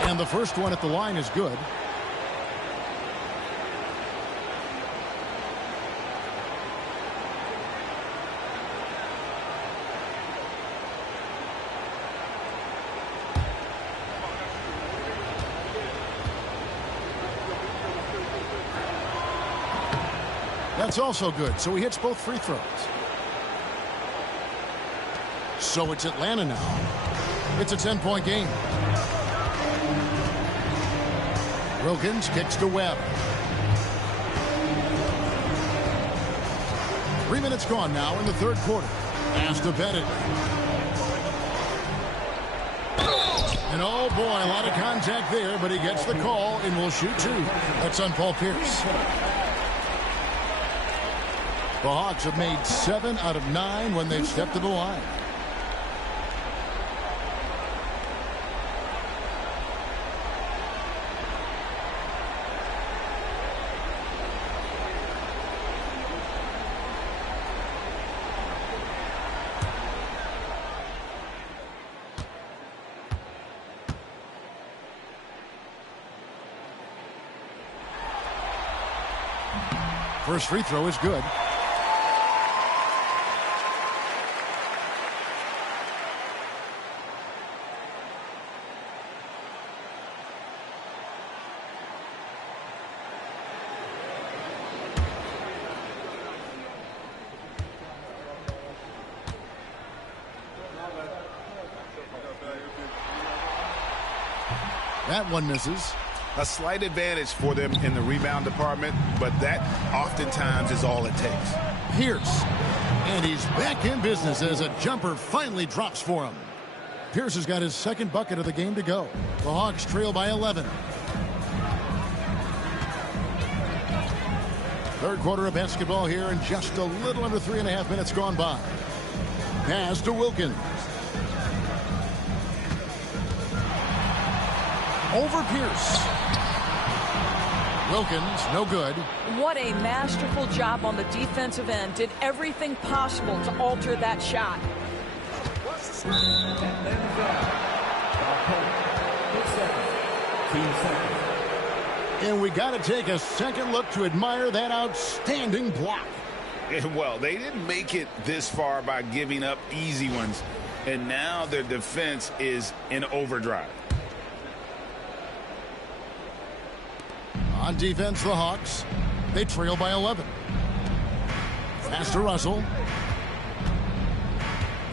And the first one at the line is good. That's also good, so he hits both free throws. So it's Atlanta now. It's a 10-point game. Wilkins kicks to Webb. 3 minutes gone now in the third quarter. Pass to Pettit. And oh boy, a lot of contact there, but he gets the call and will shoot 2. That's on Paul Pierce. The Hawks have made 7 out of 9 when they've stepped to the line. First free throw is good. That one misses. A slight advantage for them in the rebound department, but that oftentimes is all it takes. Pierce. And he's back in business as a jumper finally drops for him. Pierce has got his second bucket of the game to go. The Hawks trail by 11. Third quarter of basketball here, and just a little under 3.5 minutes gone by. Pass to Wilkins. Over Pierce. Wilkins, no good. What a masterful job on the defensive end. Did everything possible to alter that shot. And we got to take a second look to admire that outstanding block. And well, they didn't make it this far by giving up easy ones. And now their defense is in overdrive. On defense, the Hawks. They trail by 11. Pass to Russell.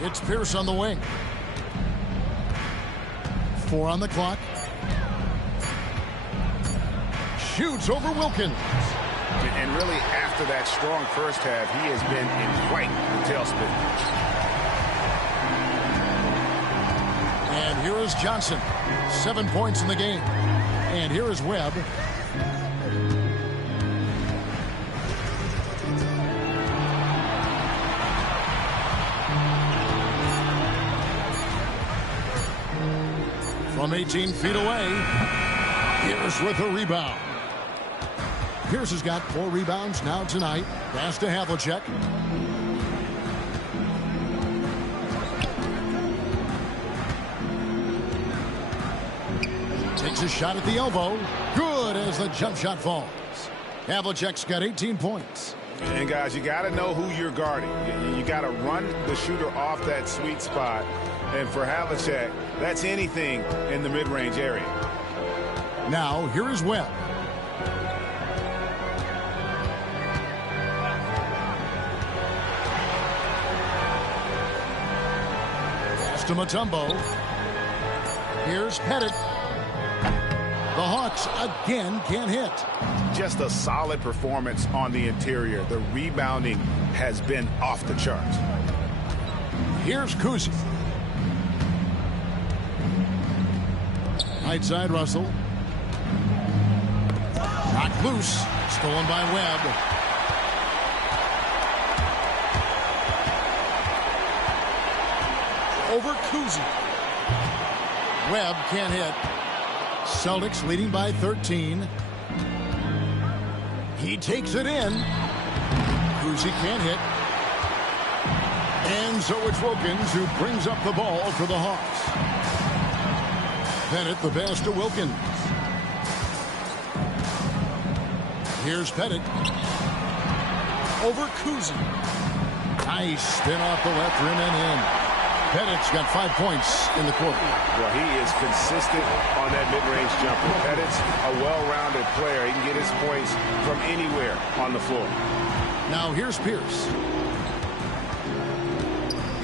It's Pierce on the wing. 4 on the clock. Shoots over Wilkins. And really, after that strong first half, he has been in quite the tailspin. And here is Johnson. 7 points in the game. And here is Webb. From 18 feet away, Pierce with a rebound. Pierce has got 4 rebounds now tonight. Pass to Havlicek. Takes a shot at the elbow. Good as the jump shot falls. Havlicek's got 18 points. And guys, you got to know who you're guarding. You got to run the shooter off that sweet spot. And for Havlicek, that's anything in the mid-range area. Now, here is Webb. to Mutombo. Here's Pettit. The Hawks again can't hit. Just a solid performance on the interior. The rebounding has been off the charts. Here's Kuzi. Right side, Russell. Knocked loose. Stolen by Webb. Over Kuzi. Webb can't hit. Celtics leading by 13. He takes it in. Kuzi can't hit. And so it's Wilkins who brings up the ball for the Hawks. Pettit the pass to Wilkins. Here's Pettit. Over Kuzi. Nice spin off the left rim and in. Pettit's got 5 points in the quarter. Well, he is consistent on that mid-range jumper. Pettit's a well-rounded player. He can get his points from anywhere on the floor. Now here's Pierce.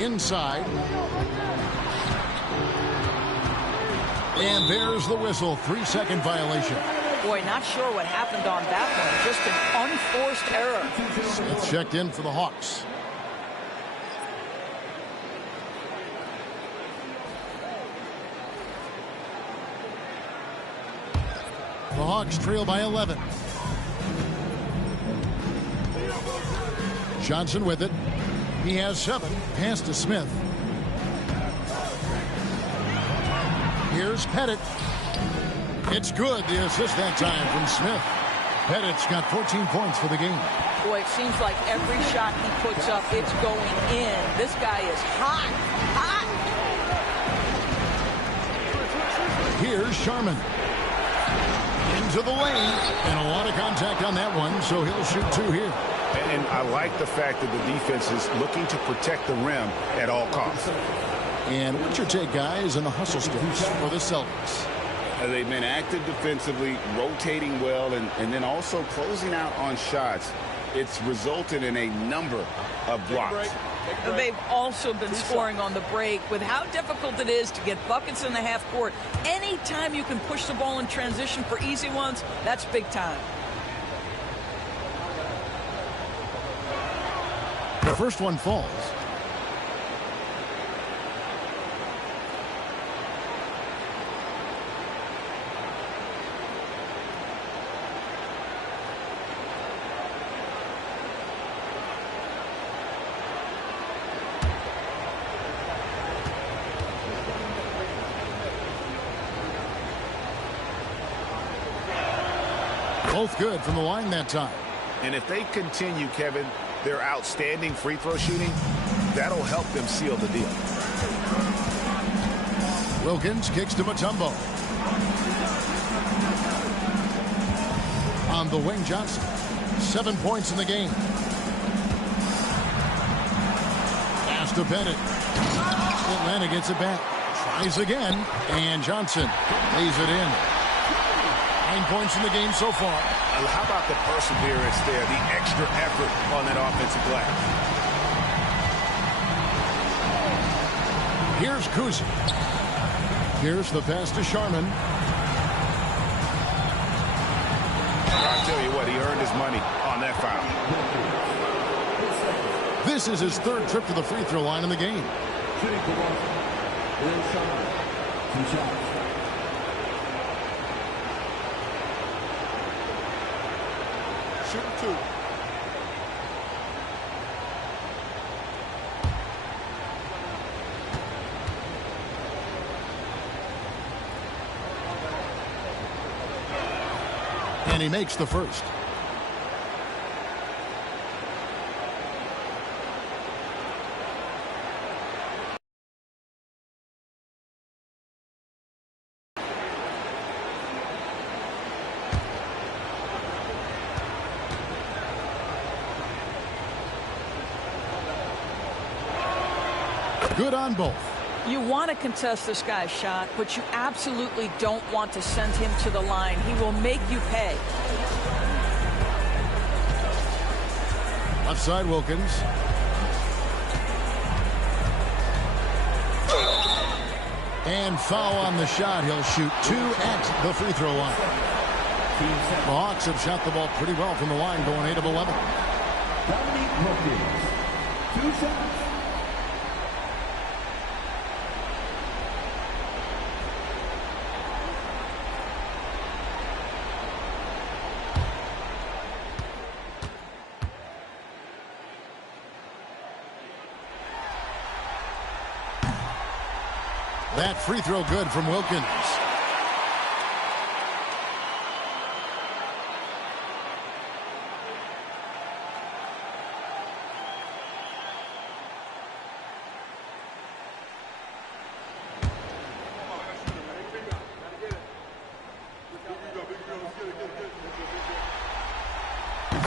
Inside. And there's the whistle. 3-second violation. Boy, not sure what happened on that one. Just an unforced error. Smith checked in for the Hawks. The Hawks trail by 11. Johnson with it. He has 7. Pass to Smith. Here's Pettit. It's good. The assist that time from Smith. Pettit's got 14 points for the game. Boy, it seems like every shot he puts up, it's going in. This guy is hot. Hot. Here's Sharman. Into the lane. And a lot of contact on that one, so he'll shoot 2 here. And I like the fact that the defense is looking to protect the rim at all costs. And what's your take, guys, on the hustle skills for the Celtics? They've been active defensively, rotating well, and then also closing out on shots. It's resulted in a number of blocks. They've also been scoring on the break. With how difficult it is to get buckets in the half court, anytime you can push the ball in transition for easy ones, that's big time. The first one falls. Both good from the line that time. And if they continue, Kevin, their outstanding free throw shooting, that'll help them seal the deal. Wilkins kicks to Mutombo. On the wing, Johnson. 7 points in the game. Pass to Pettit. Atlanta gets it back. Tries again. And Johnson lays it in. 9 points in the game so far. How about the perseverance there, the extra effort on that offensive glass? Here's Kuzi. Here's the pass to Sharman. I'll tell you what, he earned his money on that foul. This is his 3rd trip to the free throw line in the game. Shooting 2. And he makes the first. Good on both. You want to contest this guy's shot, but you absolutely don't want to send him to the line. He will make you pay. Left side, Wilkins. And foul on the shot. He'll shoot 2 at the free throw line. The Hawks have shot the ball pretty well from the line, going 8 of 11. Dominique Wilkins, 2 shots. That free throw good from Wilkins.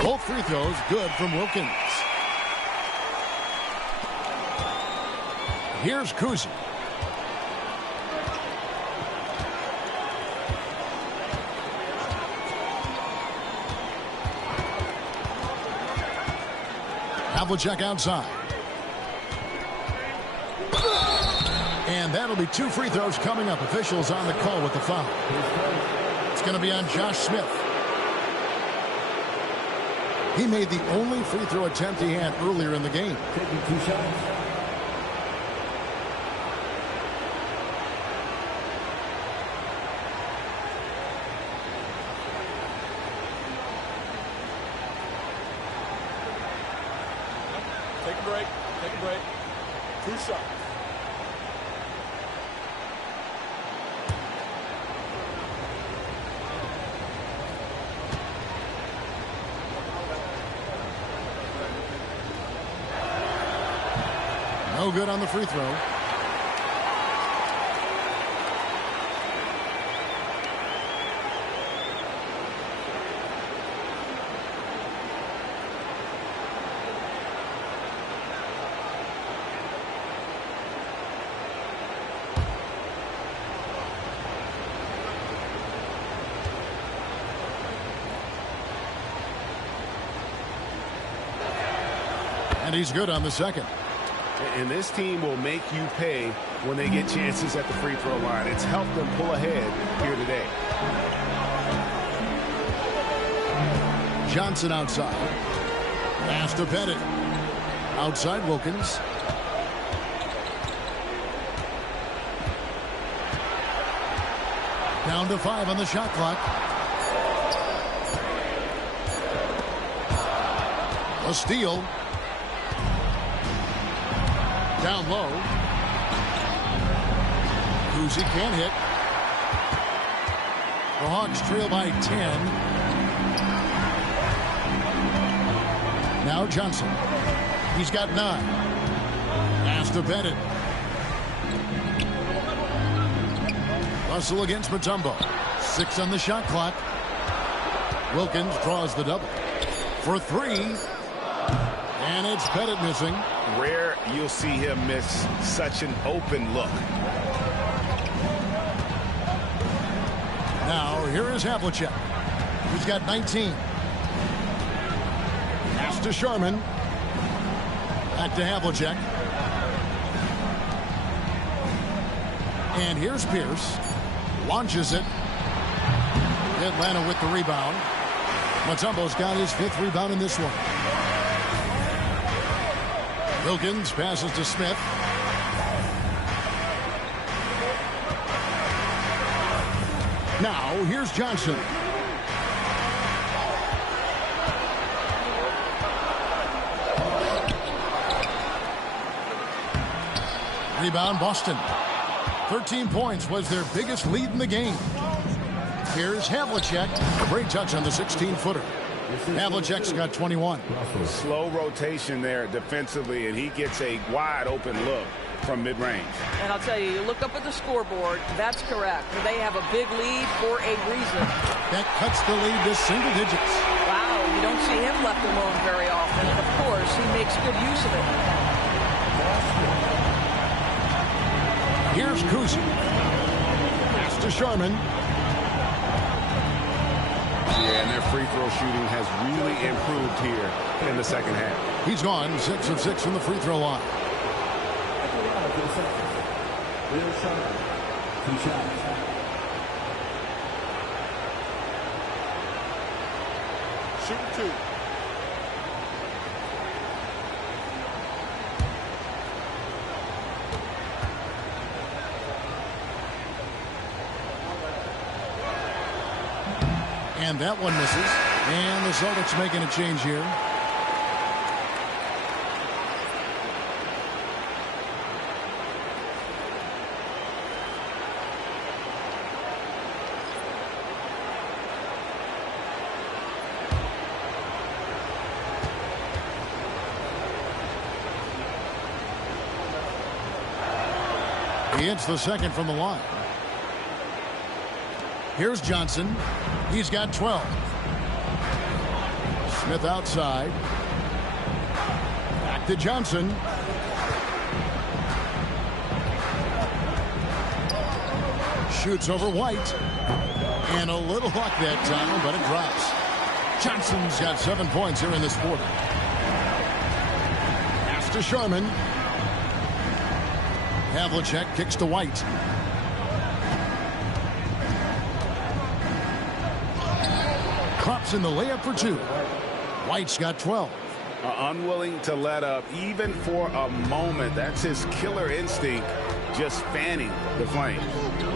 Both free throws good from Wilkins. Here's Kuzi. Havlicek outside. And that'll be 2 free throws coming up. Officials on the call with the foul. It's going to be on Josh Smith. He made the only free throw attempt he had earlier in the game. Taking 2 shots. Take a break. Take a break. 2 shots. No good on the free throw. And he's good on the second. And this team will make you pay when they get chances at the free throw line. It's helped them pull ahead here today. Johnson outside. Pass to Pettit. Outside Wilkins. Down to 5 on the shot clock. A steal. Down low. Kuzi can't hit. The Hawks trail by 10. Now Johnson. He's got 9. Pass to Pettit. Tussle against Mutombo. 6 on the shot clock. Wilkins draws the double. For 3. And it's Pettit missing. Rare you'll see him miss such an open look. Now here is Havlicek. He's got 19. Pass to Sharman. Back to Havlicek. And here's Pierce. Launches it. Atlanta with the rebound. Mutombo's got his 5th rebound in this one. Wilkins passes to Smith. Now, here's Johnson. Rebound, Boston. 13 points was their biggest lead in the game. Here's Havlicek. A great touch on the 16-footer. Havlicek's got 21. Slow rotation there defensively, and he gets a wide open look from mid-range. And I'll tell you, you look up at the scoreboard, that's correct. They have a big lead for a reason. That cuts the lead to single digits. Wow, you don't see him left alone very often. And of course, he makes good use of it. Here's Kuzi. Pass to Sharman. Yeah, and their free throw shooting has really improved here in the second half. He's gone 6 of 6 from the free throw line. Shooting 2. And that one misses. And the Celtics making a change here. He hits the second from the line. Here's Johnson. He's got 12. Smith outside. Back to Johnson. Shoots over White. And a little luck that time, but it drops. Johnson's got 7 points here in this quarter. Pass to Sharman. Havlicek kicks to White. Crops in the layup for 2. White's got 12. Unwilling to let up even for a moment. That's his killer instinct, just fanning the flames.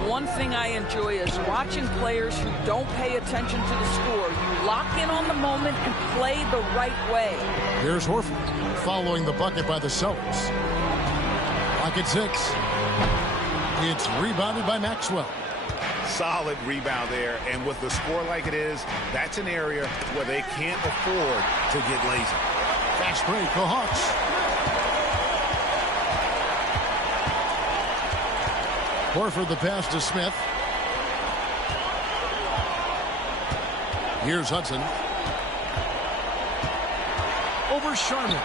One thing I enjoy is watching players who don't pay attention to the score. You lock in on the moment and play the right way. Here's Horford following the bucket by the Celtics. Pocket 6. It's rebounded by Maxwell. Solid rebound there, and with the score like it is, that's an area where they can't afford to get lazy. Fast break, the Hawks. Horford the pass to Smith. Here's Hudson. Over Sharman.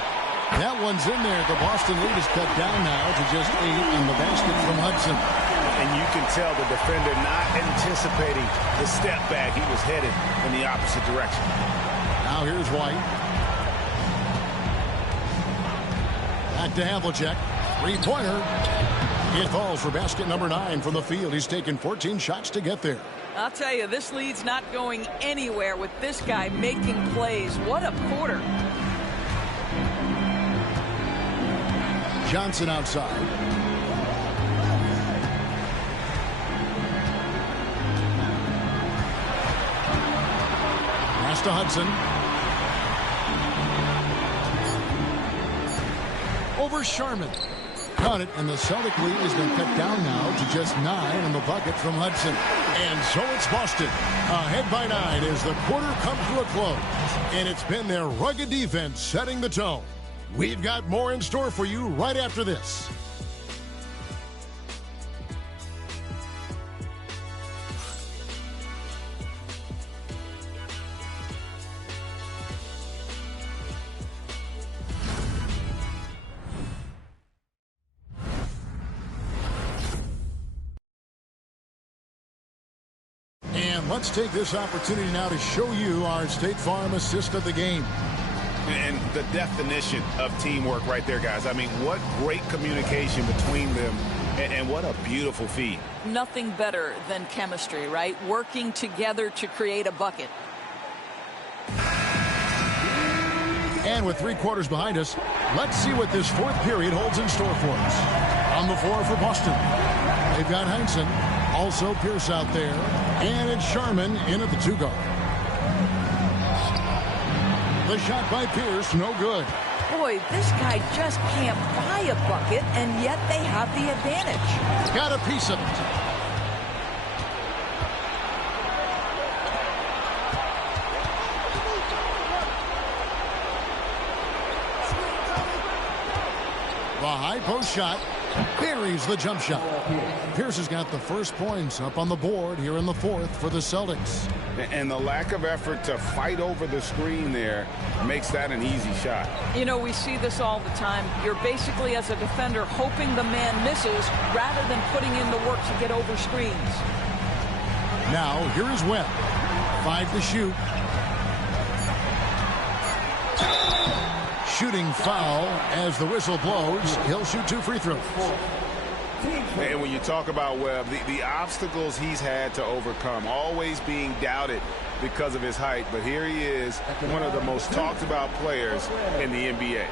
That one's in there. The Boston lead is cut down now to just 8 in the basket from Hudson. And you can tell the defender not anticipating the step back. He was headed in the opposite direction. Now here's White. Back to Havlicek. Three-pointer. It falls for basket number 9 from the field. He's taken 14 shots to get there. I'll tell you, this lead's not going anywhere with this guy making plays. What a quarter. Johnson outside. Pass to Hudson. Over Sharman. Cut it, and the Celtic lead has been cut down now to just 9 in the bucket from Hudson. And so it's Boston ahead by 9 as the quarter comes to a close. And it's been their rugged defense setting the tone. We've got more in store for you right after this. And let's take this opportunity now to show you our State Farm assist of the game. And the definition of teamwork right there, guys. I mean, what great communication between them, and what a beautiful feed. Nothing better than chemistry, right? Working together to create a bucket. And with 3 quarters behind us, let's see what this 4th period holds in store for us. On the floor for Boston, they've got Heinsohn, also Pierce out there, and it's Sharman in at the 2-guard. The shot by Pierce, no good. Boy, this guy just can't buy a bucket, and yet they have the advantage. Got a piece of it. The high post shot buries the jump shot. Pierce has got the first points up on the board here in the 4th for the Celtics. And the lack of effort to fight over the screen there makes that an easy shot. You know, we see this all the time. You're basically, as a defender, hoping the man misses rather than putting in the work to get over screens. Now, here is Webb. 5 to shoot. Shooting foul as the whistle blows. He'll shoot 2 free throws. And when you talk about Webb, the obstacles he's had to overcome, always being doubted because of his height. But here he is, one of the most talked about players in the NBA.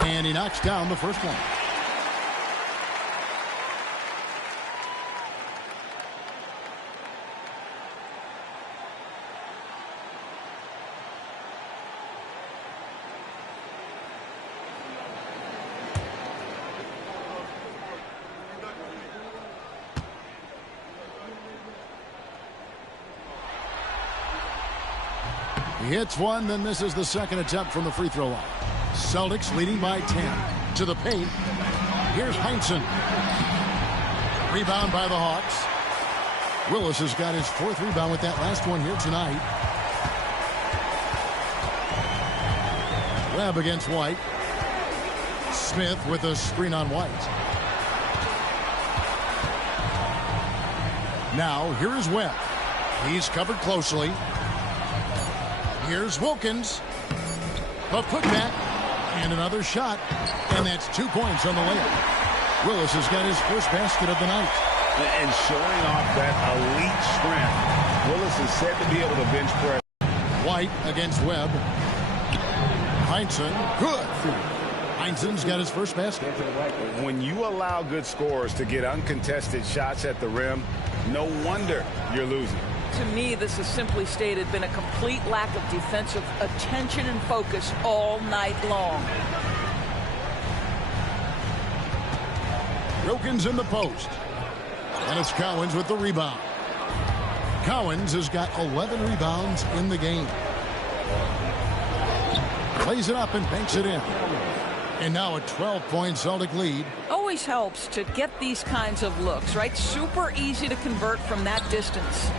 And he knocks down the first one. He hits one, then misses the second attempt from the free throw line. Celtics leading by 10. To the paint. Here's Heinsohn. Rebound by the Hawks. Willis has got his fourth rebound with that last one here tonight. Webb against White. Smith with a screen on White. Now here is Webb. He's covered closely. Here's Wilkins. The putback. And another shot. And that's 2 points on the layup. Willis has got his first basket of the night. And showing off that elite strength. Willis is said to be able to bench press. White against Webb. Heinsohn. Good. Heinsohn's got his first basket. When you allow good scorers to get uncontested shots at the rim, no wonder you're losing. To me, this has simply stated been a complete lack of defensive attention and focus all night long. Wilkins in the post. And it's Cowens with the rebound. Cowens has got 11 rebounds in the game. Plays it up and banks it in. And now a 12-point Celtic lead. Always helps to get these kinds of looks, right? Super easy to convert from that distance.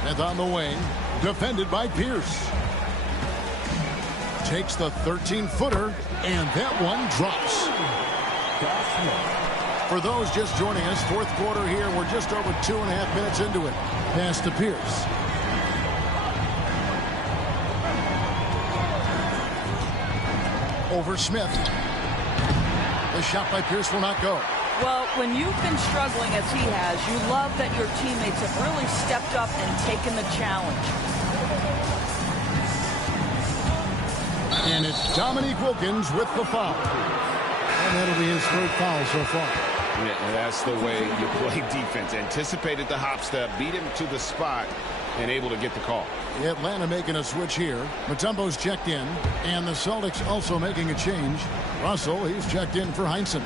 Smith on the wing, defended by Pierce. Takes the 13-footer, and that one drops. For those just joining us, fourth quarter here, we're just over 2.5 minutes into it. Pass to Pierce. Over Smith. The shot by Pierce will not go. Well, when you've been struggling as he has, you love that your teammates have really stepped up and taken the challenge. And it's Dominique Wilkins with the foul. And that'll be his third foul so far. Yeah, that's the way you play defense. Anticipated the hop step, beat him to the spot, and able to get the call. Atlanta making a switch here. Mutombo's checked in, and the Celtics also making a change. Russell, he's checked in for Heinsohn.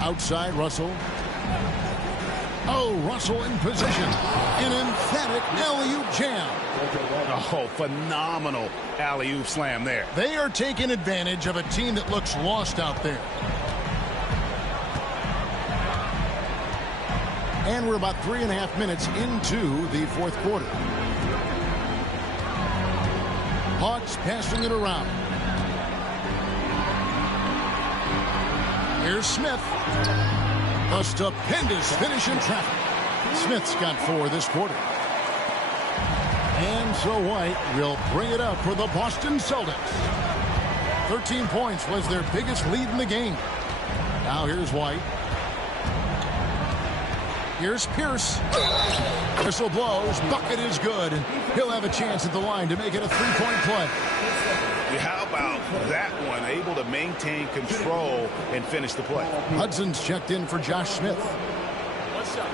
Outside Russell. Oh, Russell in position. An emphatic alley-oop jam. Oh, phenomenal alley-oop slam there. They are taking advantage of a team that looks lost out there. And we're about 3.5 minutes into the fourth quarter. Hawks passing it around. Here's Smith. A stupendous finish in traffic. Smith's got 4 this quarter. And so White will bring it up for the Boston Celtics. 13 points was their biggest lead in the game. Now here's White. Here's Pierce. Whistle blows. Bucket is good. And he'll have a chance at the line to make it a 3-point play. How about that one? Able to maintain control and finish the play. Hudson's checked in for Josh Smith. What's up?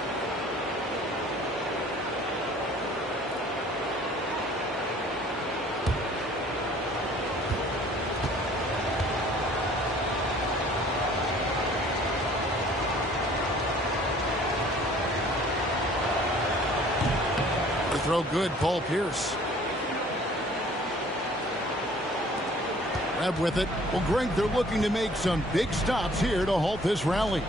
Throw good, Paul Pierce. Webb with it. Well, Greg, they're looking to make some big stops here to halt this rally.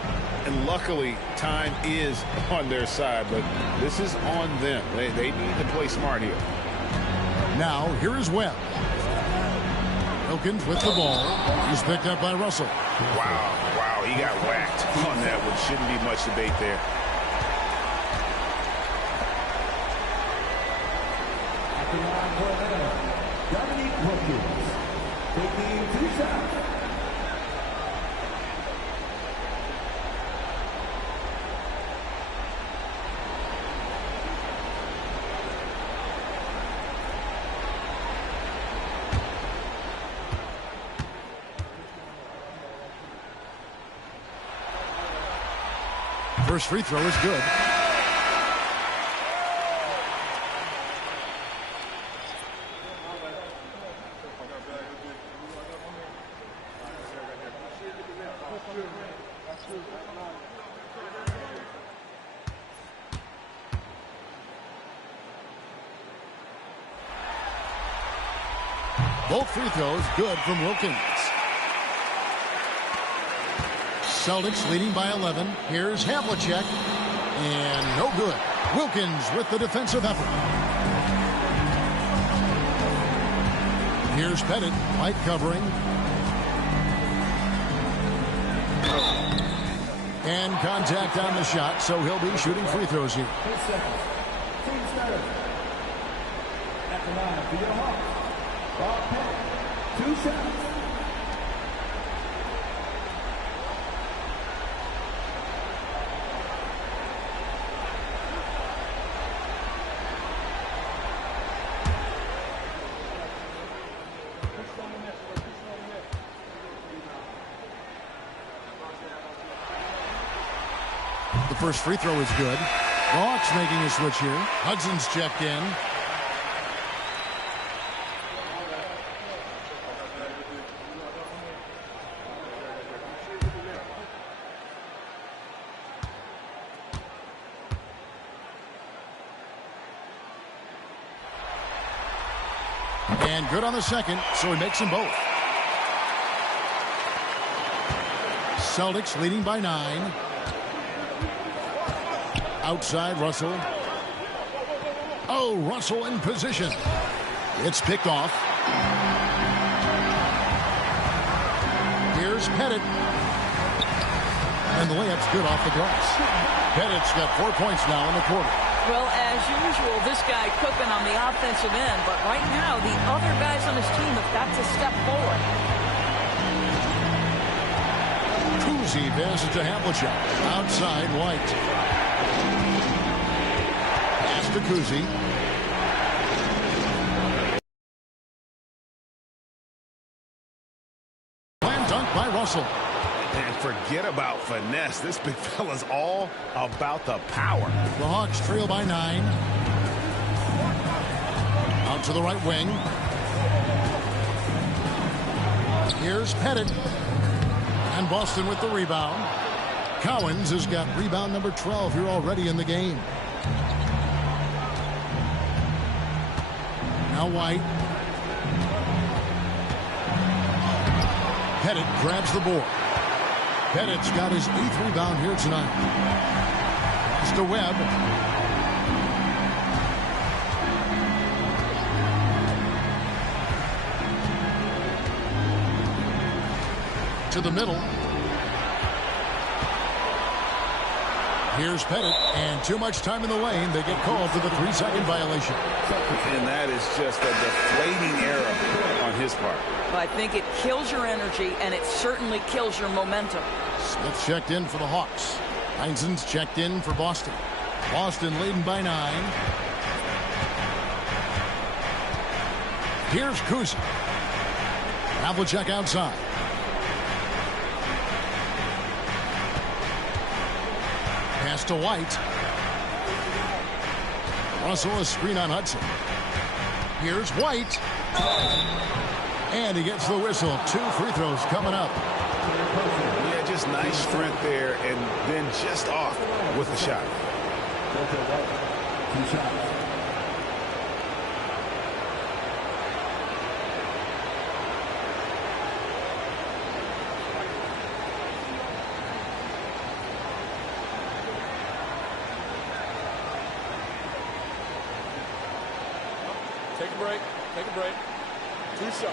And luckily, time is on their side, but this is on them. They need to play smart here. Now, here is Webb. Wilkins with the ball. He's picked up by Russell. Wow, he got whacked on that one. Shouldn't be much debate there. Dominique Wilkins, taking 2 shots. First free throw is good. Both free throws good from Wilkins. Celtics leading by 11. Here's Havlicek. And no good. Wilkins with the defensive effort. Here's Pettit. White covering. And contact on the shot, so he'll be shooting free throws here. 10 seconds. Team starter. At the line for your Hawks. Bob Pettit. 2 shots. The first free throw is good. The Hawks making a switch here. Hudson's checked in. And good on the second, so he makes them both. Celtics leading by 9. Outside Russell. Oh, Russell in position. It's picked off. Here's Pettit. And the layup's good off the glass. Pettit's got 4 points now in the quarter. Well, as usual, this guy cooking on the offensive end, but right now the other guys on his team have got to step forward. Cousy passes to Havlicek. Outside White. Pass to Cousy. Slam dunk by Russell. And forget about finesse. This big fella's all about the power. The Hawks trail by 9. Out to the right wing. Here's Pettit. And Boston with the rebound. Cowens has got rebound number 12 here already in the game. Now White. Pettit grabs the board. Pettit's got his 8th rebound here tonight. Pass to Webb. To the middle. Here's Pettit, and too much time in the lane. They get called for the 3-second violation. And that is just a deflating error on his part. Well, I think it kills your energy, and it certainly kills your momentum. Smith checked in for the Hawks. Heinzen's checked in for Boston. Boston leading by 9. Here's Cousy. Havlicek outside. Pass to White. Russell a screen on Hudson. Here's White. And he gets the whistle. 2 free throws coming up. Yeah, just nice strength there, and then just off with the shot. 2 shots. Take a break. Take a break. 2 shots.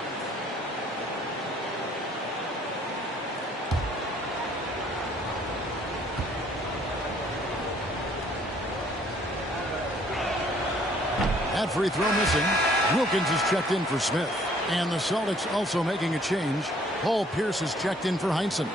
That free throw missing. Wilkins is checked in for Smith. And the Celtics also making a change. Paul Pierce is checked in for Heinsohn.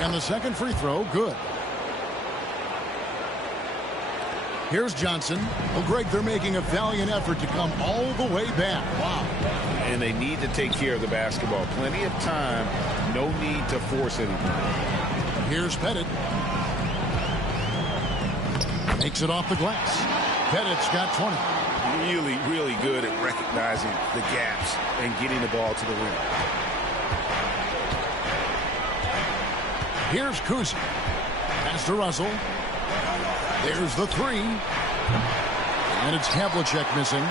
And the second free throw, good. Here's Johnson. Well, Greg, they're making a valiant effort to come all the way back. Wow. And they need to take care of the basketball. Plenty of time. No need to force anything. Here's Pettit. Makes it off the glass. Pettit's got 20. Really, really good at recognizing the gaps and getting the ball to the rim. Here's Kuzi. Pass to Russell. There's the three. And it's Havlicek missing.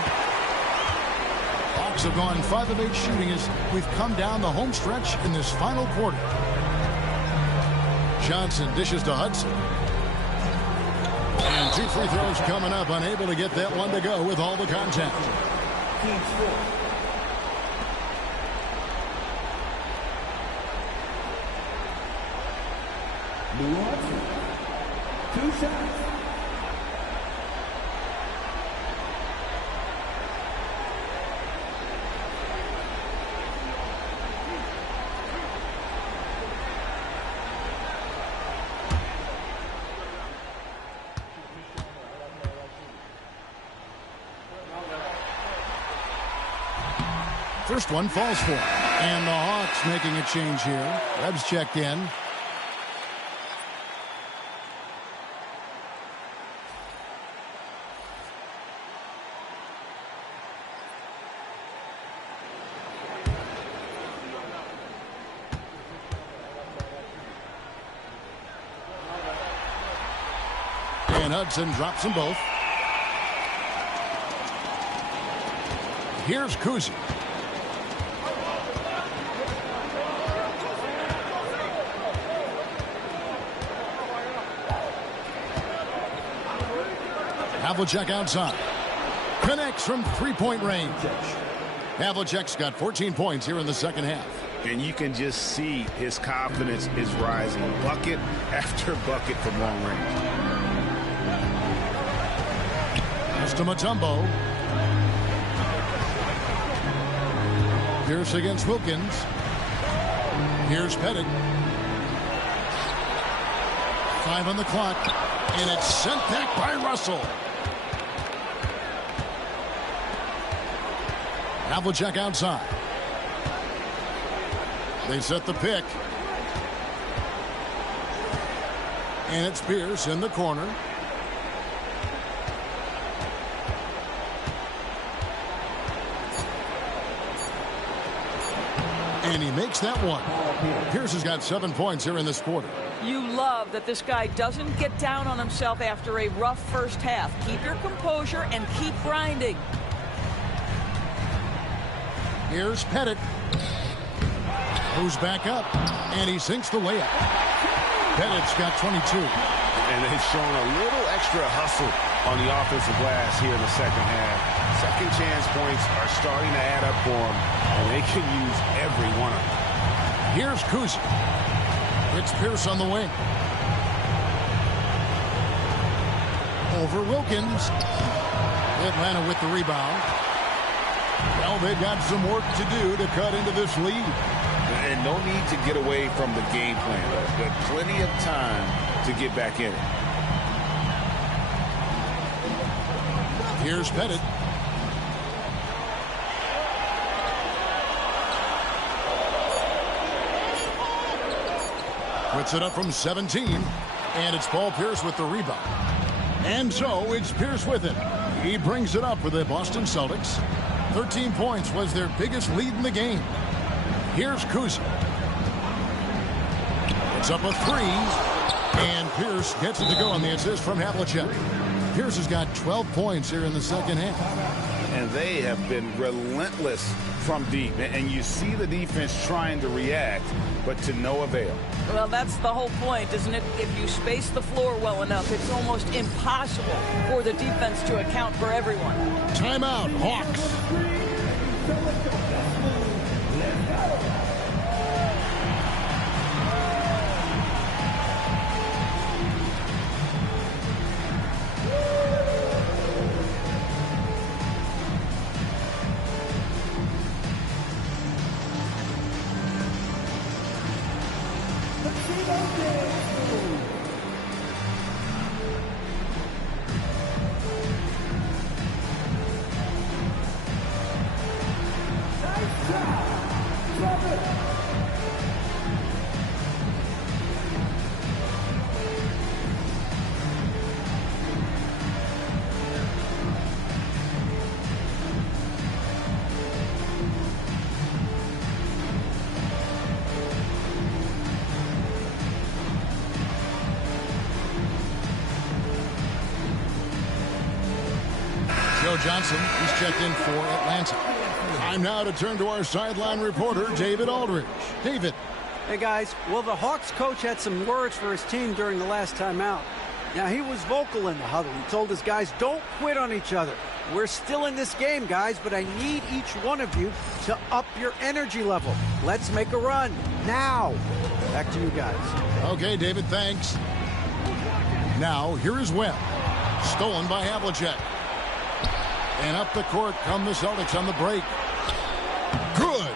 Hawks have gone 5 of 8 shooting as we've come down the home stretch in this final quarter. Johnson dishes to Hudson. And 2 free throws coming up. Unable to get that one to go with all the contact. Team score. Blue Hudson. 2 shots. First one falls for him. And the Hawks making a change here. Webb's checked in. And Hudson drops them both. Here's Kuzi. Havlicek outside. Connects from 3-point range. Havlicek's got 14 points here in the second half. And you can just see his confidence is rising. Bucket after bucket from long range. Pass to Mutombo. Pierce against Wilkins. Here's Pettit. 5 on the clock. And it's sent back by Russell. Havlicek outside. They set the pick. And it's Pierce in the corner. And he makes that one. Pierce has got 7 points here in this quarter. You love that this guy doesn't get down on himself after a rough first half. Keep your composure and keep grinding. Here's Pettit. Moves back up, and he sinks the layup. Pettit's got 22. And they've shown a little extra hustle on the offensive glass here in the second half. Second chance points are starting to add up for them, and they can use every one of them. Here's Kuzi. It's Pierce on the wing. Over Wilkins. Atlanta with the rebound. Well, they've got some work to do to cut into this lead. And no need to get away from the game plan, but plenty of time to get back in it. Here's Pettit. Puts it up from 17. And it's Paul Pierce with the rebound. And so it's Pierce with it. He brings it up for the Boston Celtics. 13 points was their biggest lead in the game. Here's Kuzi. It's up a 3. And Pierce gets it to go on the assist from Havlicek. Pierce has got 12 points here in the second half. And they have been relentless from deep. And you see the defense trying to react, but to no avail. Well, that's the whole point, isn't it? If you space the floor well enough, it's almost impossible for the defense to account for everyone. Timeout, Hawks. Johnson, he's checked in for Atlanta. Time now to turn to our sideline reporter, David Aldridge. David. Hey, guys. Well, the Hawks coach had some words for his team during the last timeout. Now, he was vocal in the huddle. He told his guys, don't quit on each other. We're still in this game, guys, but I need each one of you to up your energy level. Let's make a run now. Back to you guys. Okay, David, thanks. Now, here is Webb. Stolen by Havlicek. And up the court come the Celtics on the break. Good.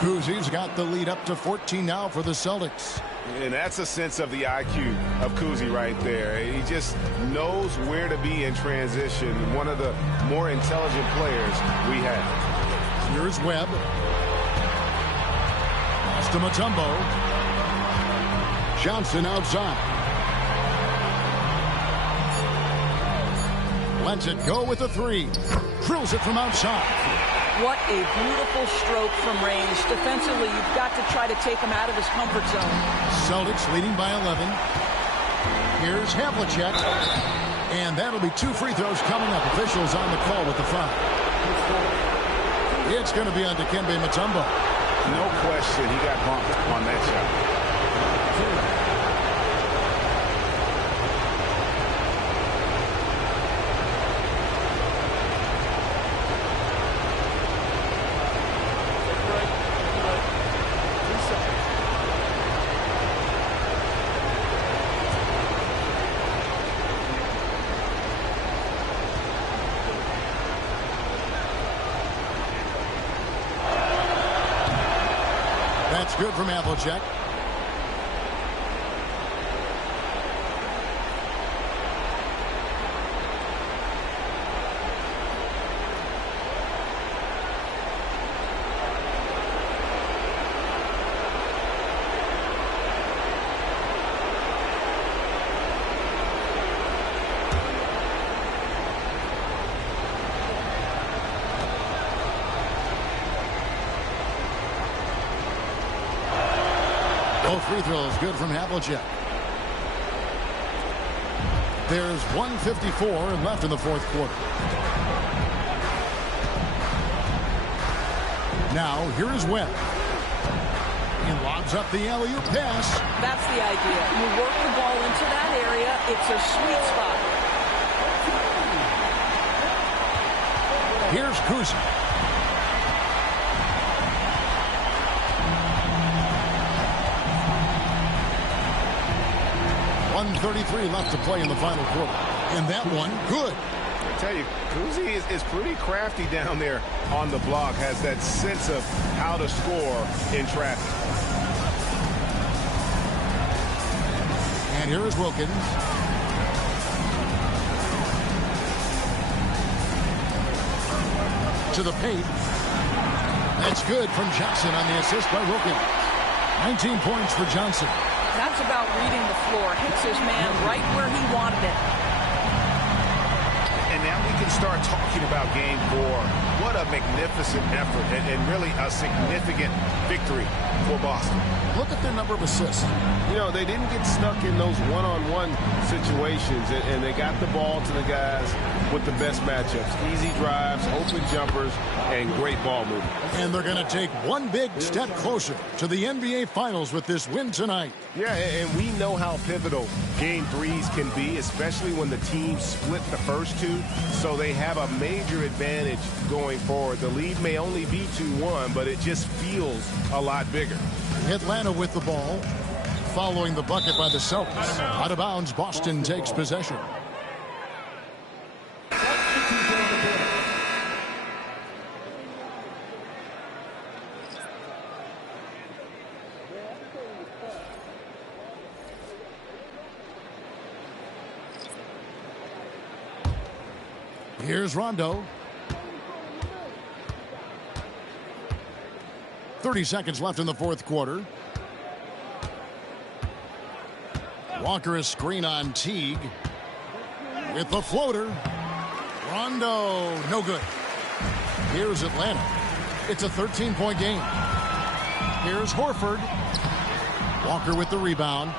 Kuzi's got the lead up to 14 now for the Celtics. And that's a sense of the IQ of Kuzi right there. He just knows where to be in transition. One of the more intelligent players we have. Here's Webb. Pass to Mutombo. Johnson outside. Lets it go with a three. Drills it from outside. What a beautiful stroke from range. Defensively, you've got to try to take him out of his comfort zone. Celtics leading by 11. Here's Havlicek. And that'll be 2 free throws coming up. Officials on the call with the foul. It's going to be on Dikembe Mutombo. No question, he got bumped on that shot. Good from Havlicek. Both free throws good from Havlicek. There's 1:54 left in the fourth quarter. Now, here is Webb. He lobs up the alley-oop pass. That's the idea. You work the ball into that area. It's a sweet spot. Here's Kuzi. 1:33 left to play in the final quarter. And that one, good. I tell you, Kuzi is pretty crafty down there on the block. Has that sense of how to score in traffic. And here is Wilkins. To the paint. That's good from Johnson on the assist by Wilkins. 19 points for Johnson. That's about reading the floor. Hits his man right where he wanted it. And now we can start talking about game 4 what a magnificent effort and really a significant victory for Boston. Look at their number of assists. You know, they didn't get stuck in those one-on-one situations, and they got the ball to the guys with the best matchups. Easy drives, open jumpers, and great ball movement. And they're going to take one big step closer to the NBA Finals with this win tonight. Yeah, and we know how pivotal Game 3s can be, especially when the teams split the first two. So they have a major advantage going forward. The lead may only be 2-1, but it just feels a lot bigger. Atlanta with the ball. Following the bucket by the Celtics. Out of bounds, Boston takes possession. Here's Rondo. 30 seconds left in the fourth quarter. Walker a screen on Teague. With the floater. Rondo, no good. Here's Atlanta. It's a 13-point game. Here's Horford. Walker with the rebound.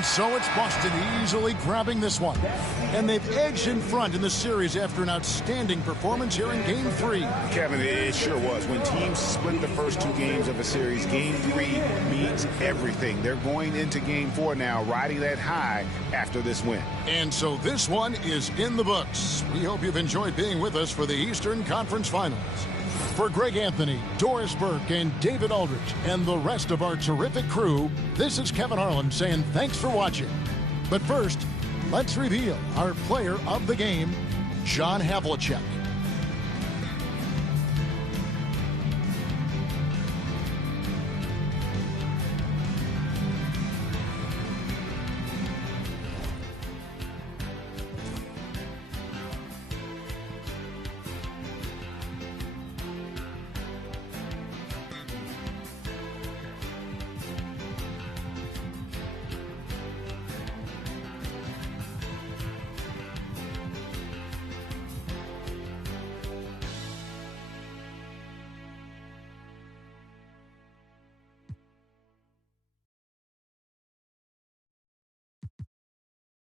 And so it's Boston easily grabbing this one. And they've edged in front in the series after an outstanding performance here in Game 3. Kevin, it sure was. When teams split the first two games of a series, Game 3 means everything. They're going into Game 4 now, riding that high after this win. And so this one is in the books. We hope you've enjoyed being with us for the Eastern Conference Finals. For Greg Anthony, Doris Burke, and David Aldridge, and the rest of our terrific crew, this is Kevin Harlan saying thanks for watching. But first, let's reveal our player of the game, John Havlicek.